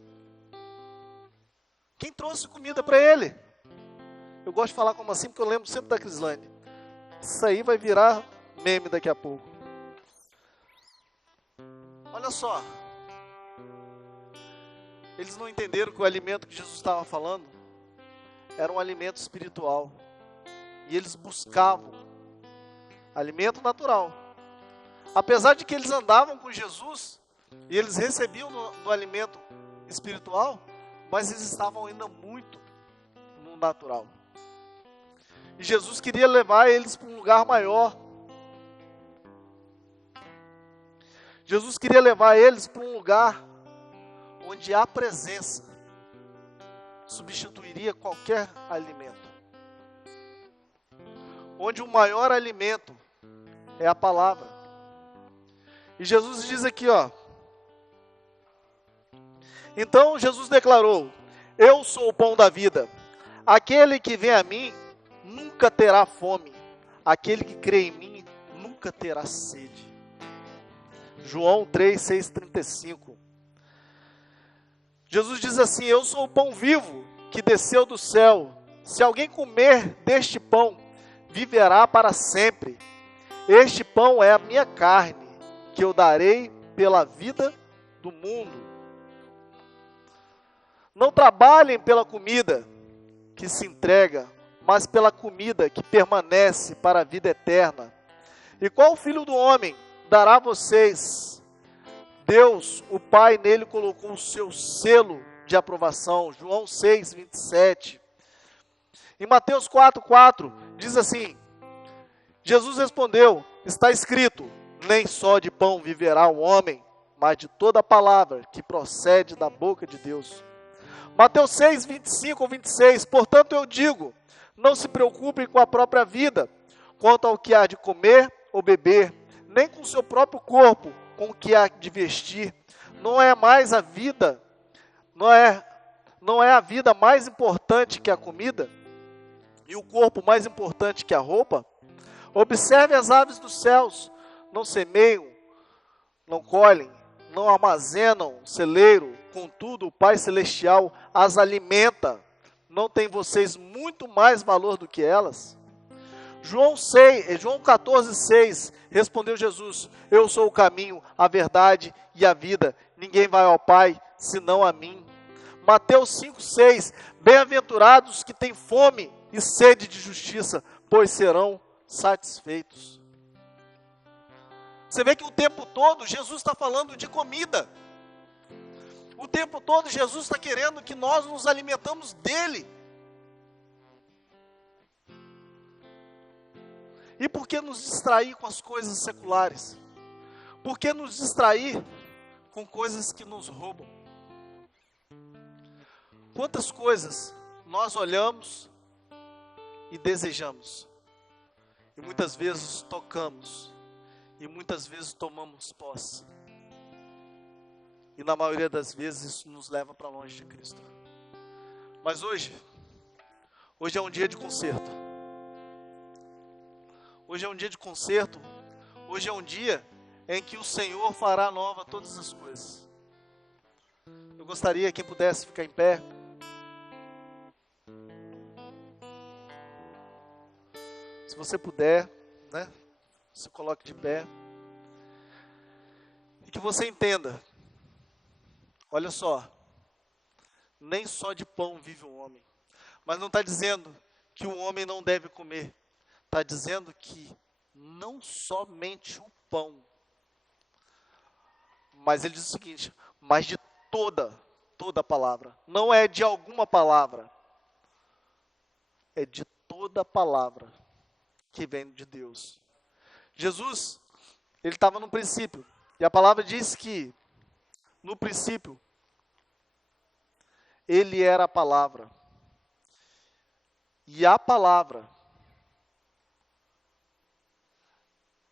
Quem trouxe comida para ele? Eu gosto de falar como assim, porque eu lembro sempre da Crislane. Isso aí vai virar meme daqui a pouco. Olha só. Eles não entenderam que o alimento que Jesus estava falando era um alimento espiritual. E eles buscavam alimento natural. Apesar de que eles andavam com Jesus, E eles recebiam no alimento espiritual, mas eles estavam ainda muito no natural. E Jesus queria levar eles para um lugar maior. Jesus queria levar eles para um lugar onde a presença substituiria qualquer alimento. Onde o maior alimento é a palavra. E Jesus diz aqui, ó. Então Jesus declarou: eu sou o pão da vida. Aquele que vem a mim nunca terá fome. Aquele que crê em mim nunca terá sede. João 3, 6, 35. Jesus diz assim: eu sou o pão vivo que desceu do céu. Se alguém comer deste pão, viverá para sempre. Este pão é a minha carne, que eu darei pela vida do mundo. Não trabalhem pela comida que se entrega, mas pela comida que permanece para a vida eterna. E qual filho do homem dará a vocês? Deus, o Pai, nele colocou o seu selo de aprovação. João 6, 27. Em Mateus 4, 4, diz assim: Jesus respondeu: está escrito, nem só de pão viverá o homem, mas de toda palavra que procede da boca de Deus. Mateus 6, 25 ou 26, portanto eu digo, não se preocupem com a própria vida, quanto ao que há de comer ou beber, nem com o seu próprio corpo, com o que há de vestir. Não é mais a vida, não é a vida mais importante que a comida, e o corpo mais importante que a roupa? Observe as aves dos céus, não semeiam, não colhem, não armazenam celeiro, contudo o Pai Celestial as alimenta. Não tem vocês muito mais valor do que elas? João 14, 6, respondeu Jesus: eu sou o caminho, a verdade e a vida. Ninguém vai ao Pai, senão a mim. Mateus 5, 6, bem-aventurados que têm fome e sede de justiça, pois serão satisfeitos. Você vê que o tempo todo Jesus está falando de comida. O tempo todo Jesus está querendo que nós nos alimentamos dele. E por que nos distrair com as coisas seculares? Por que nos distrair com coisas que nos roubam? Quantas coisas nós olhamos e desejamos, e muitas vezes tocamos, e muitas vezes tomamos posse, e na maioria das vezes isso nos leva para longe de Cristo. Mas hoje é um dia de conserto. Hoje é um dia de conserto. Hoje é um dia em que o Senhor fará nova todas as coisas. Eu gostaria que pudesse ficar em pé. Se você puder, né? Se coloque de pé. E que você entenda. Olha só. Nem só de pão vive o homem. Mas não está dizendo que o homem não deve comer. Está dizendo que não somente o pão. Mas ele diz o seguinte: mas de toda a palavra. Não é de alguma palavra. É de toda a palavra que vem de Deus. Jesus, ele estava no princípio. E a palavra diz que, no princípio, ele era a palavra. E a palavra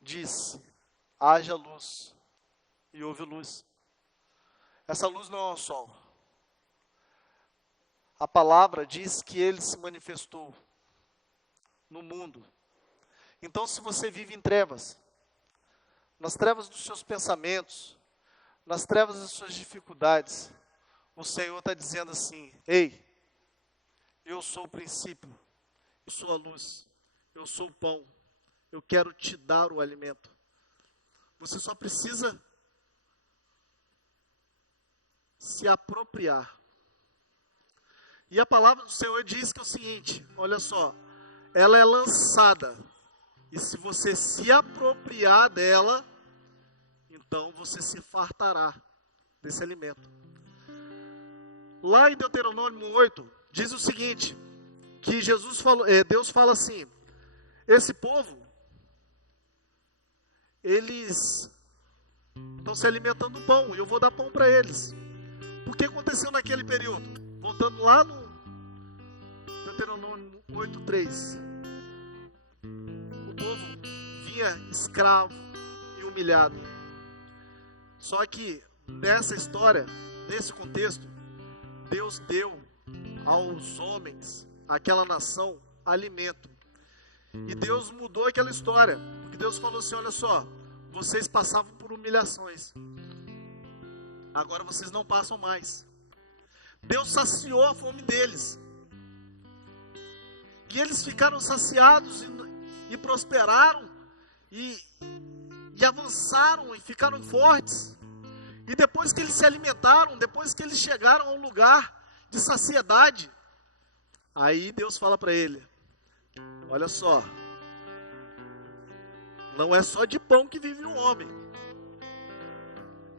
disse: haja luz. E houve luz. Essa luz não é o sol. A palavra diz que ele se manifestou no mundo. Então, se você vive em trevas, nas trevas dos seus pensamentos, nas trevas das suas dificuldades, o Senhor está dizendo assim: ei, eu sou o princípio, eu sou a luz, eu sou o pão, eu quero te dar o alimento. Você só precisa se apropriar. E a palavra do Senhor diz que é o seguinte: olha só, ela é lançada, e se você se apropriar dela, então você se fartará. desse alimento. Lá em Deuteronômio 8, diz o seguinte, que Deus fala assim, esse povo, eles estão se alimentando do pão, e eu vou dar pão para eles. O que aconteceu naquele período? Voltando lá no Deuteronômio 8:3, o povo vinha escravo e humilhado. Só que nessa história, nesse contexto, Deus deu aos homens, àquela nação, alimento. E Deus mudou aquela história, porque Deus falou assim, olha só, vocês passavam por humilhações, agora vocês não passam mais. Deus saciou a fome deles, e eles ficaram saciados e prosperaram, e avançaram, e ficaram fortes. E depois que eles se alimentaram, depois que eles chegaram a um lugar de saciedade, aí Deus fala para ele, olha só, não é só de pão que vive um homem.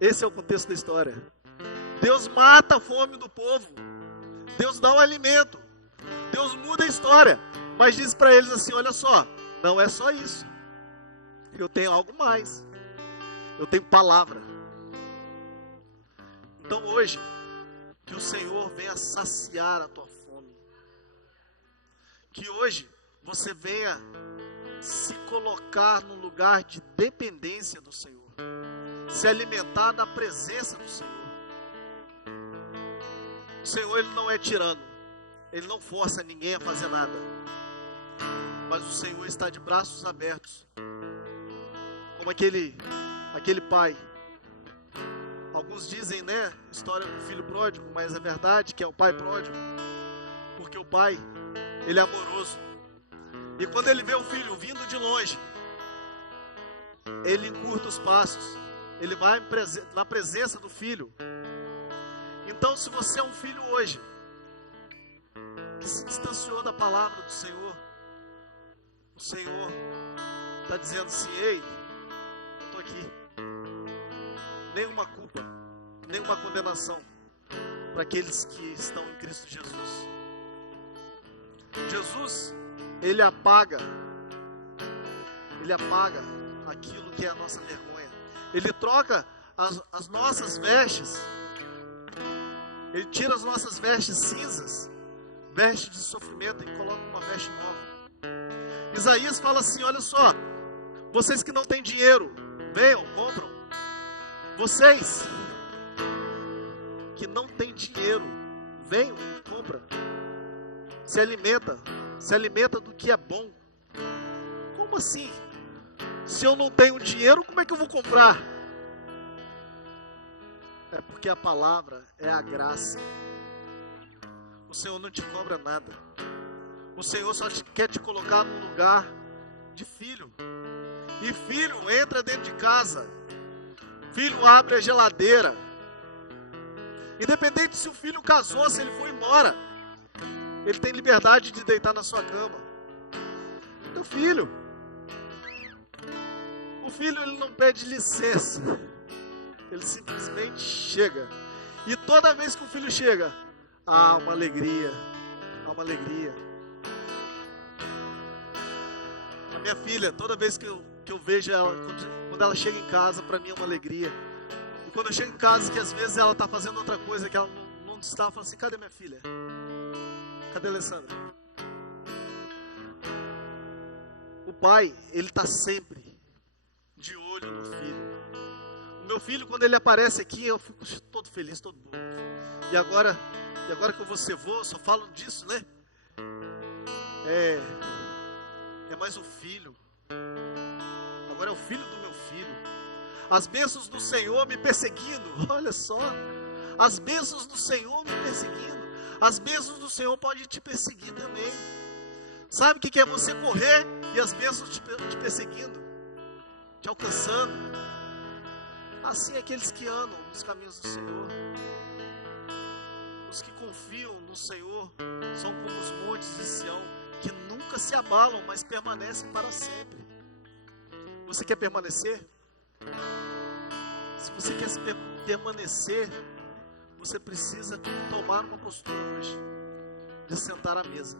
Esse é o contexto da história. Deus mata a fome do povo, Deus dá o alimento, Deus muda a história, mas diz para eles assim, olha só, não é só isso, eu tenho algo mais, eu tenho palavra. Então hoje, que o Senhor venha saciar a tua fome, que hoje você venha se colocar no lugar de dependência do Senhor, se alimentar da presença do Senhor. O Senhor, Ele não é tirano, Ele não força ninguém a fazer nada, mas o Senhor está de braços abertos, como aquele pai. Alguns dizem, né, história do filho pródigo, mas é verdade que é o pai pródigo, porque o pai, ele é amoroso, e quando ele vê o filho vindo de longe, ele encurta os passos, ele vai na presença do filho. Então, se você é um filho hoje, que se distanciou da palavra do Senhor, o Senhor está dizendo assim, ei, eu estou aqui. Nenhuma culpa, nenhuma condenação para aqueles que estão em Cristo Jesus. Jesus, Ele apaga aquilo que é a nossa vergonha. Ele troca as nossas vestes, Ele tira as nossas vestes cinzas, vestes de sofrimento, e coloca uma veste nova. Isaías fala assim, olha só, vocês que não têm dinheiro, venham, compram. Vocês que não têm dinheiro, venham e compra. Se alimenta do que é bom. Como assim? Se eu não tenho dinheiro, como é que eu vou comprar? É porque a palavra é a graça. O Senhor não te cobra nada. O Senhor só quer te colocar num lugar de filho. E filho entra dentro de casa. Filho abre a geladeira. Independente se o filho casou, se ele foi embora, ele tem liberdade de deitar na sua cama. Teu filho. O filho, ele não pede licença. Ele simplesmente chega. E toda vez que o filho chega, há uma alegria. Há uma alegria. A minha filha, toda vez que eu vejo ela, quando ela chega em casa, para mim é uma alegria. E quando eu chego em casa, que às vezes ela está fazendo outra coisa que ela não está, eu falo assim, cadê minha filha? Cadê a Alessandra? O pai, ele está sempre de olho no filho. O meu filho, quando ele aparece aqui, eu fico todo feliz, todo bom. E agora que eu vou ser vô, só falo disso, né? É mais um filho. Agora é o filho do meu filho. As bênçãos do Senhor me perseguindo. Olha só. As bênçãos do Senhor me perseguindo. As bênçãos do Senhor podem te perseguir também. Sabe o que é você correr e as bênçãos te perseguindo? Te alcançando. Assim é aqueles que andam nos caminhos do Senhor. Os que confiam no Senhor são como os montes de Sião, que nunca se abalam, mas permanecem para sempre. Você quer permanecer? Se você quer permanecer, você precisa tomar uma postura hoje, de sentar à mesa.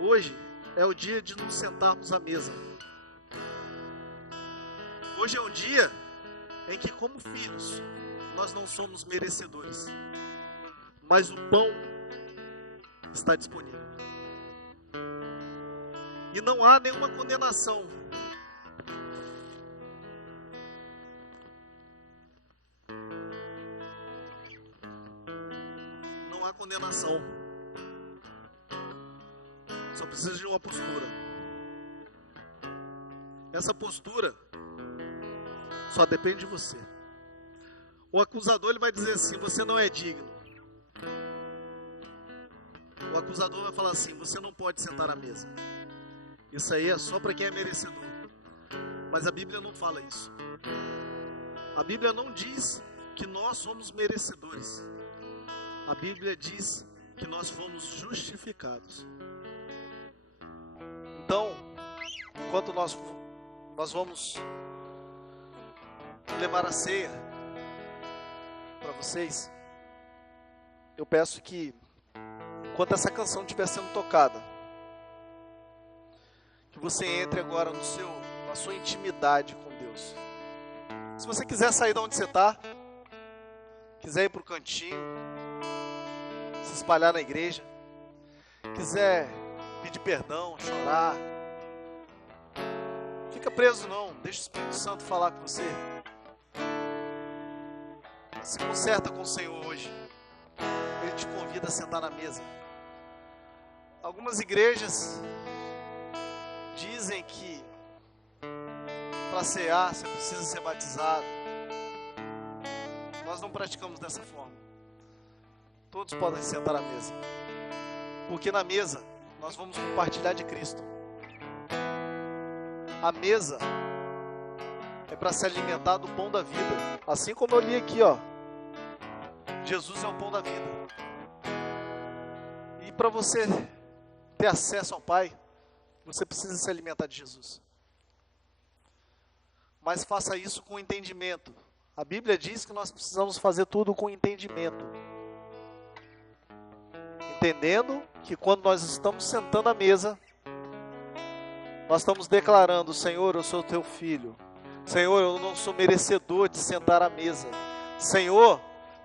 Hoje é o dia de nos sentarmos à mesa. Hoje é um dia em que, como filhos, nós não somos merecedores, mas o pão está disponível. E não há nenhuma condenação. Não há condenação. Só precisa de uma postura. Essa postura só depende de você. O acusador, ele vai dizer assim: você não é digno. O acusador vai falar assim: você não pode sentar à mesa. Isso aí é só para quem é merecedor. Mas a Bíblia não fala isso. A Bíblia não diz que nós somos merecedores. A Bíblia diz que nós fomos justificados. Então, enquanto nós vamos levar a ceia para vocês, eu peço que, enquanto essa canção estiver sendo tocada, que você entre agora na sua intimidade com Deus. Se você quiser sair de onde você está, quiser ir para o cantinho, se espalhar na igreja, quiser pedir perdão, chorar, fica preso não, deixa o Espírito Santo falar com você. Se conserta com o Senhor hoje. Ele te convida a sentar na mesa. Algumas igrejas dizem que para cear você precisa ser batizado. Nós não praticamos dessa forma. Todos podem sentar à mesa, porque na mesa nós vamos compartilhar de Cristo. A mesa é para se alimentar do pão da vida. Assim como eu li aqui, ó, Jesus é o pão da vida. E para você ter acesso ao Pai, você precisa se alimentar de Jesus. Mas faça isso com entendimento. A Bíblia diz que nós precisamos fazer tudo com entendimento. Entendendo que quando nós estamos sentando à mesa, nós estamos declarando: Senhor, eu sou teu filho. Senhor, eu não sou merecedor de sentar à mesa. Senhor,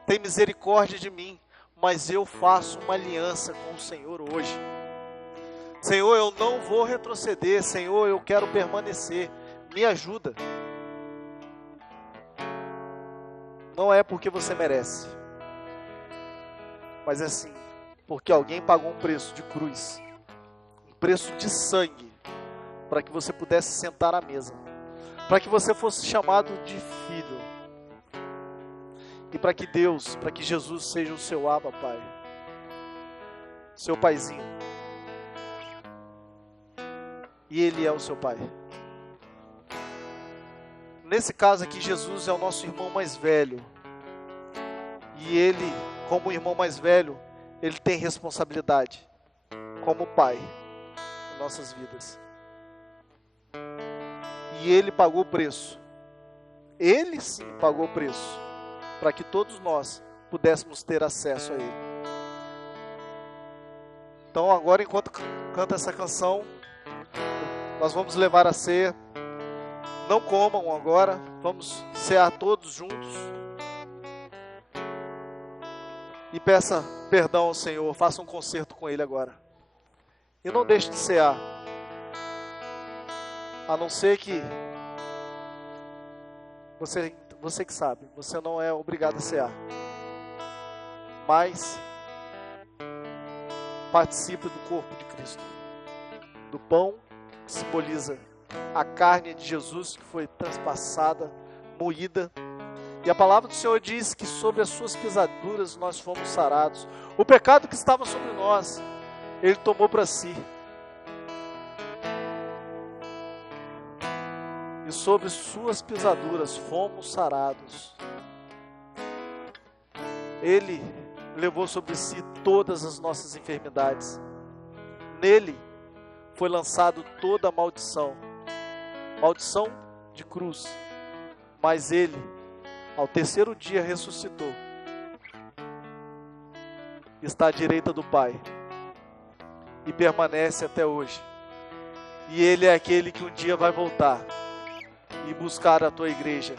tem misericórdia de mim, mas eu faço uma aliança com o Senhor hoje. Senhor, eu não vou retroceder. Senhor, eu quero permanecer. Me ajuda. Não é porque você merece, mas é sim porque alguém pagou um preço de cruz, um preço de sangue, para que você pudesse sentar à mesa, para que você fosse chamado de filho, e para que Deus, para que Jesus seja o seu Abba Pai, seu paizinho, e Ele é o seu Pai. Nesse caso aqui, Jesus é o nosso irmão mais velho, e Ele, como irmão mais velho, Ele tem responsabilidade, como Pai, em nossas vidas. E Ele pagou o preço. Ele sim pagou o preço, para que todos nós pudéssemos ter acesso a Ele. Então agora, enquanto canta essa canção, nós vamos levar a ceia. Não comam agora, vamos cear todos juntos. E peça perdão ao Senhor, faça um concerto com Ele agora. E não deixe de cear. A não ser que você que sabe, você não é obrigado a cear. Mas participe do corpo de Cristo. Do pão que simboliza a carne de Jesus que foi transpassada, moída. E a palavra do Senhor diz que sobre as suas pisaduras nós fomos sarados. O pecado que estava sobre nós, Ele tomou para si. E sobre suas pisaduras fomos sarados. Ele levou sobre si todas as nossas enfermidades. Nele foi lançado toda a maldição. Maldição de cruz, mas Ele, ao terceiro dia, ressuscitou. Está à direita do Pai e permanece até hoje. E Ele é aquele que um dia vai voltar e buscar a tua igreja.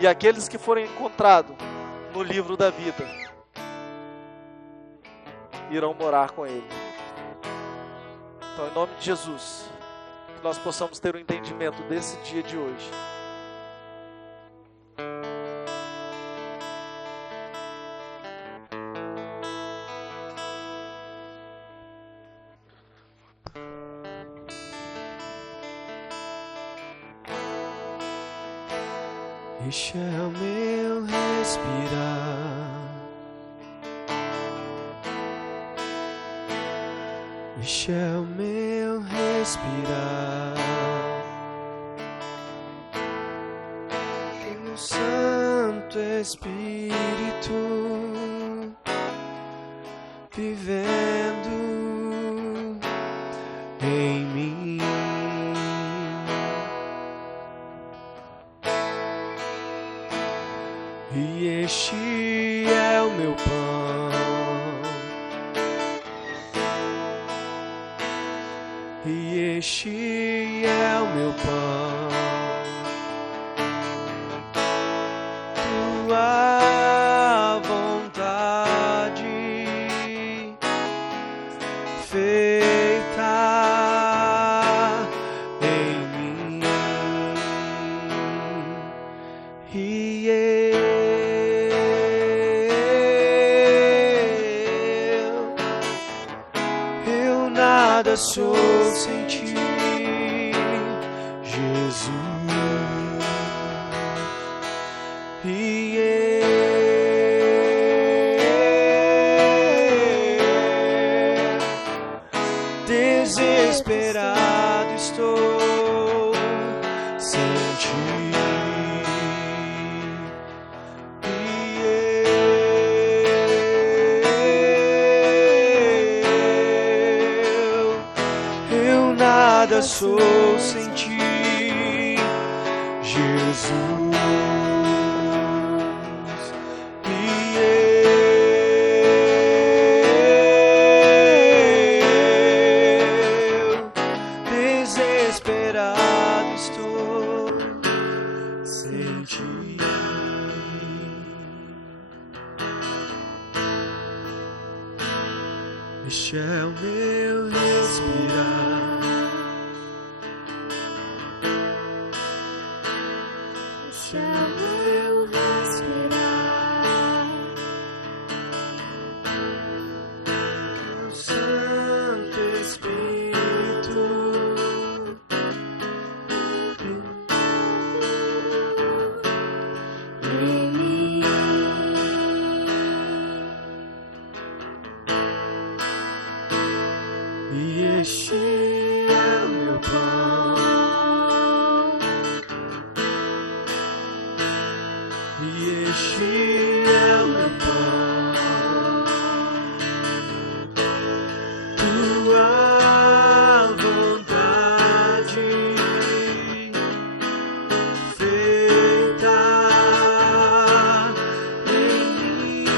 E aqueles que forem encontrados no livro da vida irão morar com Ele. Então, em nome de Jesus, que nós possamos ter um entendimento desse dia de hoje. Este é o meu respirar, este é o meu respirar, o Santo Espírito vivendo em mim. E este é o meu pão, e este é o meu pão, tua vontade feita em mim, e eu nada sou sem ti, Jesus. E eu desesperado estou sem ti. Eu nada sou sem ti, Jesus. E eu desesperado estou sem ti. Este é o meu respirar, este é o meu respirar, o Santo Espírito em mim. E este é o meu pão, e este é o meu pão, tua vontade feita em mim.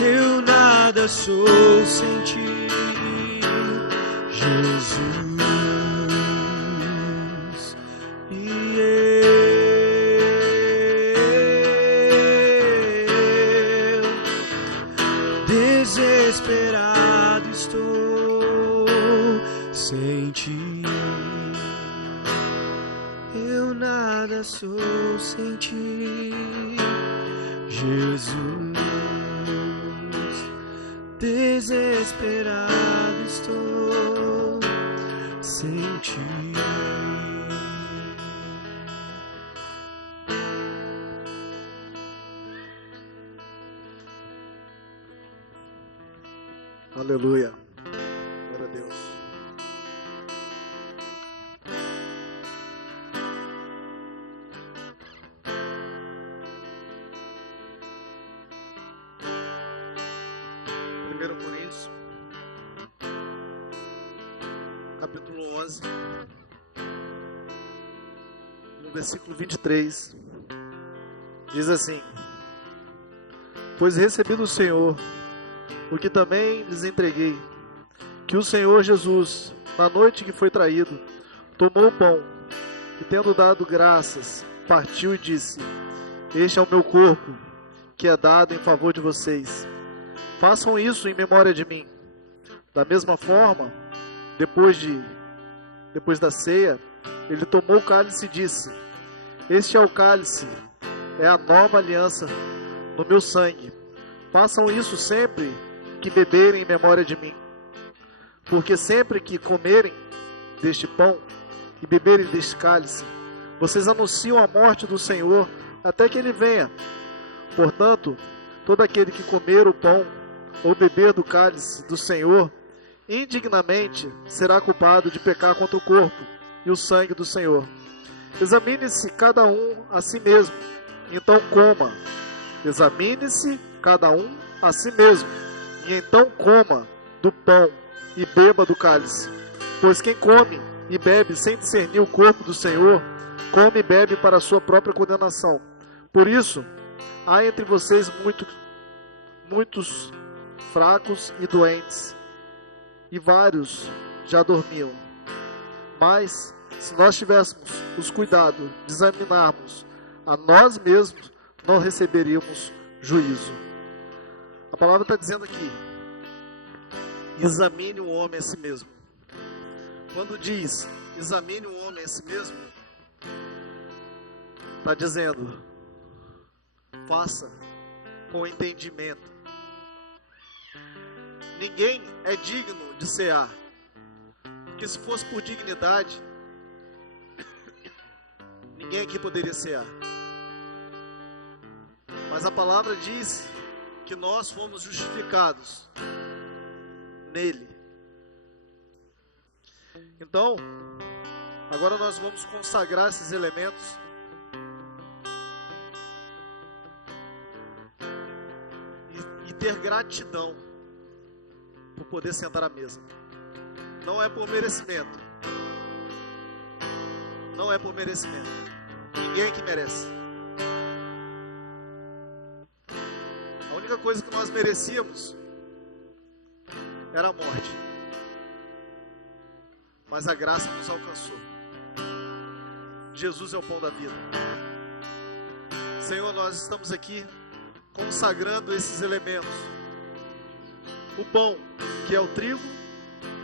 Eu nada sou sem ti, Jesus. E eu desesperado estou sem ti. Eu nada sou sem ti, Jesus. Desesperado estou sem ti. Aleluia. Glória a Deus. capítulo 11, no versículo 23, diz assim: pois recebi do Senhor o que também lhes entreguei, que o Senhor Jesus, na noite que foi traído, tomou o pão e, tendo dado graças, partiu e disse: este é o meu corpo, que é dado em favor de vocês. Façam isso em memória de mim. Da mesma forma, depois da ceia, ele tomou o cálice e disse: este é o cálice, é a nova aliança no meu sangue. Façam isso sempre que beberem em memória de mim. Porque sempre que comerem deste pão e beberem deste cálice, vocês anunciam a morte do Senhor até que ele venha. Portanto, todo aquele que comer o pão ou beber do cálice do Senhor indignamente será culpado de pecar contra o corpo e o sangue do Senhor. Examine-se cada um a si mesmo, então coma. Examine-se cada um a si mesmo, e então coma do pão e beba do cálice. Pois quem come e bebe sem discernir o corpo do Senhor, come e bebe para a sua própria condenação. Por isso, há entre vocês muitos fracos e doentes, e vários já dormiam. Mas, se nós tivéssemos os cuidados de examinarmos a nós mesmos, não receberíamos juízo. A palavra está dizendo aqui: examine o homem a si mesmo. Quando diz examine o homem a si mesmo, está dizendo: faça com entendimento. Ninguém é digno de cear, porque se fosse por dignidade, ninguém aqui poderia cear. Mas a palavra diz que nós fomos justificados nele. Então, agora nós vamos consagrar esses elementos e ter gratidão por poder sentar à mesa. Não é por merecimento. Não é por merecimento. Ninguém que merece. A única coisa que nós merecíamos era a morte. Mas a graça nos alcançou. Jesus é o pão da vida. Senhor, nós estamos aqui consagrando esses elementos. O pão, que é o trigo,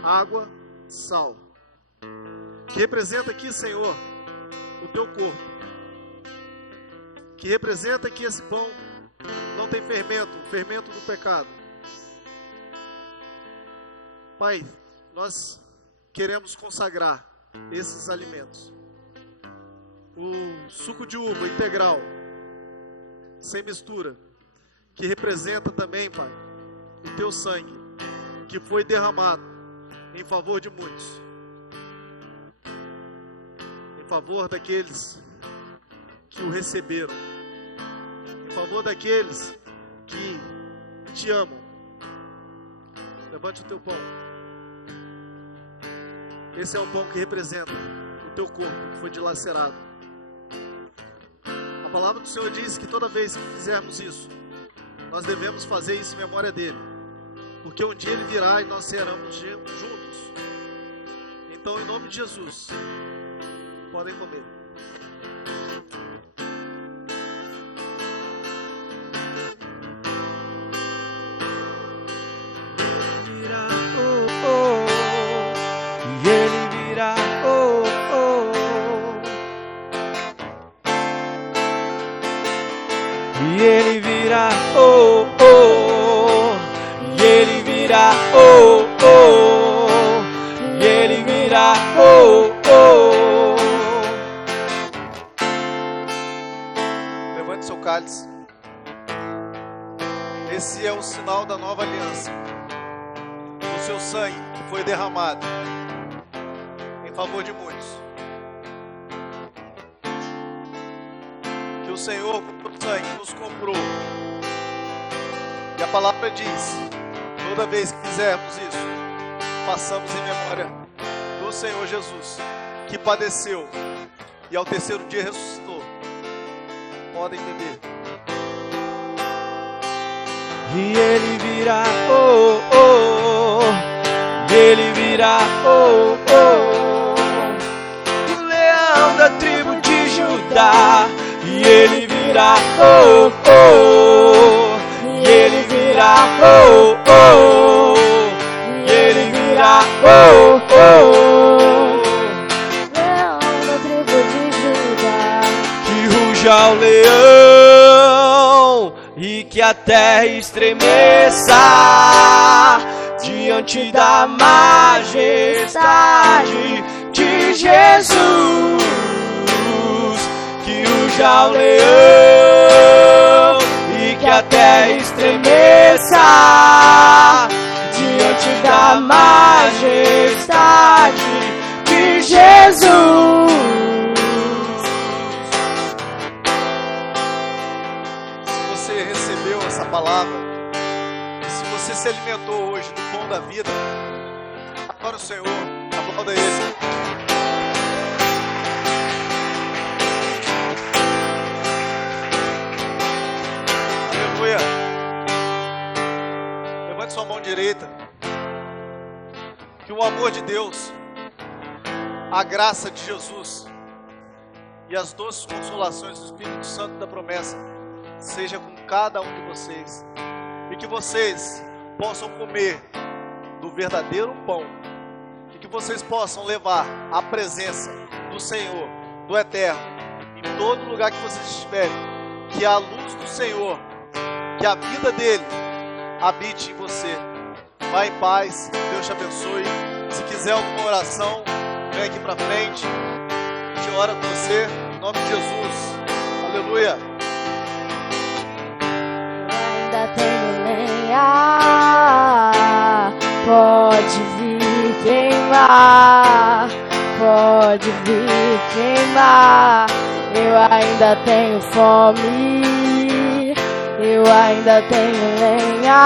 água, sal. Que representa aqui, Senhor, o teu corpo. Que representa que esse pão não tem fermento, o fermento do pecado. Pai, nós queremos consagrar esses alimentos. O suco de uva integral, sem mistura, que representa também, Pai, o teu sangue, que foi derramado em favor de muitos, em favor daqueles que o receberam, em favor daqueles que te amam. Levante o teu pão. Esse é o pão que representa o teu corpo, que foi dilacerado. A palavra do Senhor diz que toda vez que fizermos isso, nós devemos fazer isso em memória dele, porque um dia ele virá e nós seremos juntos. Então, em nome de Jesus, podem comer. E ele virá, oh, oh, e ele virá, oh, oh, e ele virá, oh, oh. Levante seu cálice. Esse é o sinal da nova aliança, do seu sangue que foi derramado em favor de muitos. Que o Senhor, com o sangue, nos comprou. E a palavra diz: toda vez que fizermos isso, façamos em memória do Senhor Jesus, que padeceu e ao terceiro dia ressuscitou. Podem beber. E ele virá, oh, oh, oh. E ele virá, oh, oh. O leão da tribo de Judá. E ele virá, oh, oh. E ele virá, oh, oh. E ele virá, oh, oh. Leão da tribo de Judá. Que ruja o leão e que a terra estremeça diante da majestade de Jesus. Que ruja o leão e que a terra estremeça diante da majestade de Jesus. Você recebeu essa palavra, e se você se alimentou hoje do pão da vida, adora o Senhor, aplauda Ele. Aleluia. Levante sua mão direita. Que o amor de Deus, a graça de Jesus e as doces consolações do Espírito Santo da promessa seja com cada um de vocês, e que vocês possam comer do verdadeiro pão, e que vocês possam levar a presença do Senhor, do Eterno, em todo lugar que vocês estiverem, que a luz do Senhor, que a vida dele habite em você. Vá em paz, Deus te abençoe. Se quiser alguma oração, vem aqui pra frente, a gente ora com você, em nome de Jesus. Aleluia. Ainda tenho lenha, pode vir queimar, pode vir queimar. Eu ainda tenho fome, eu ainda tenho lenha.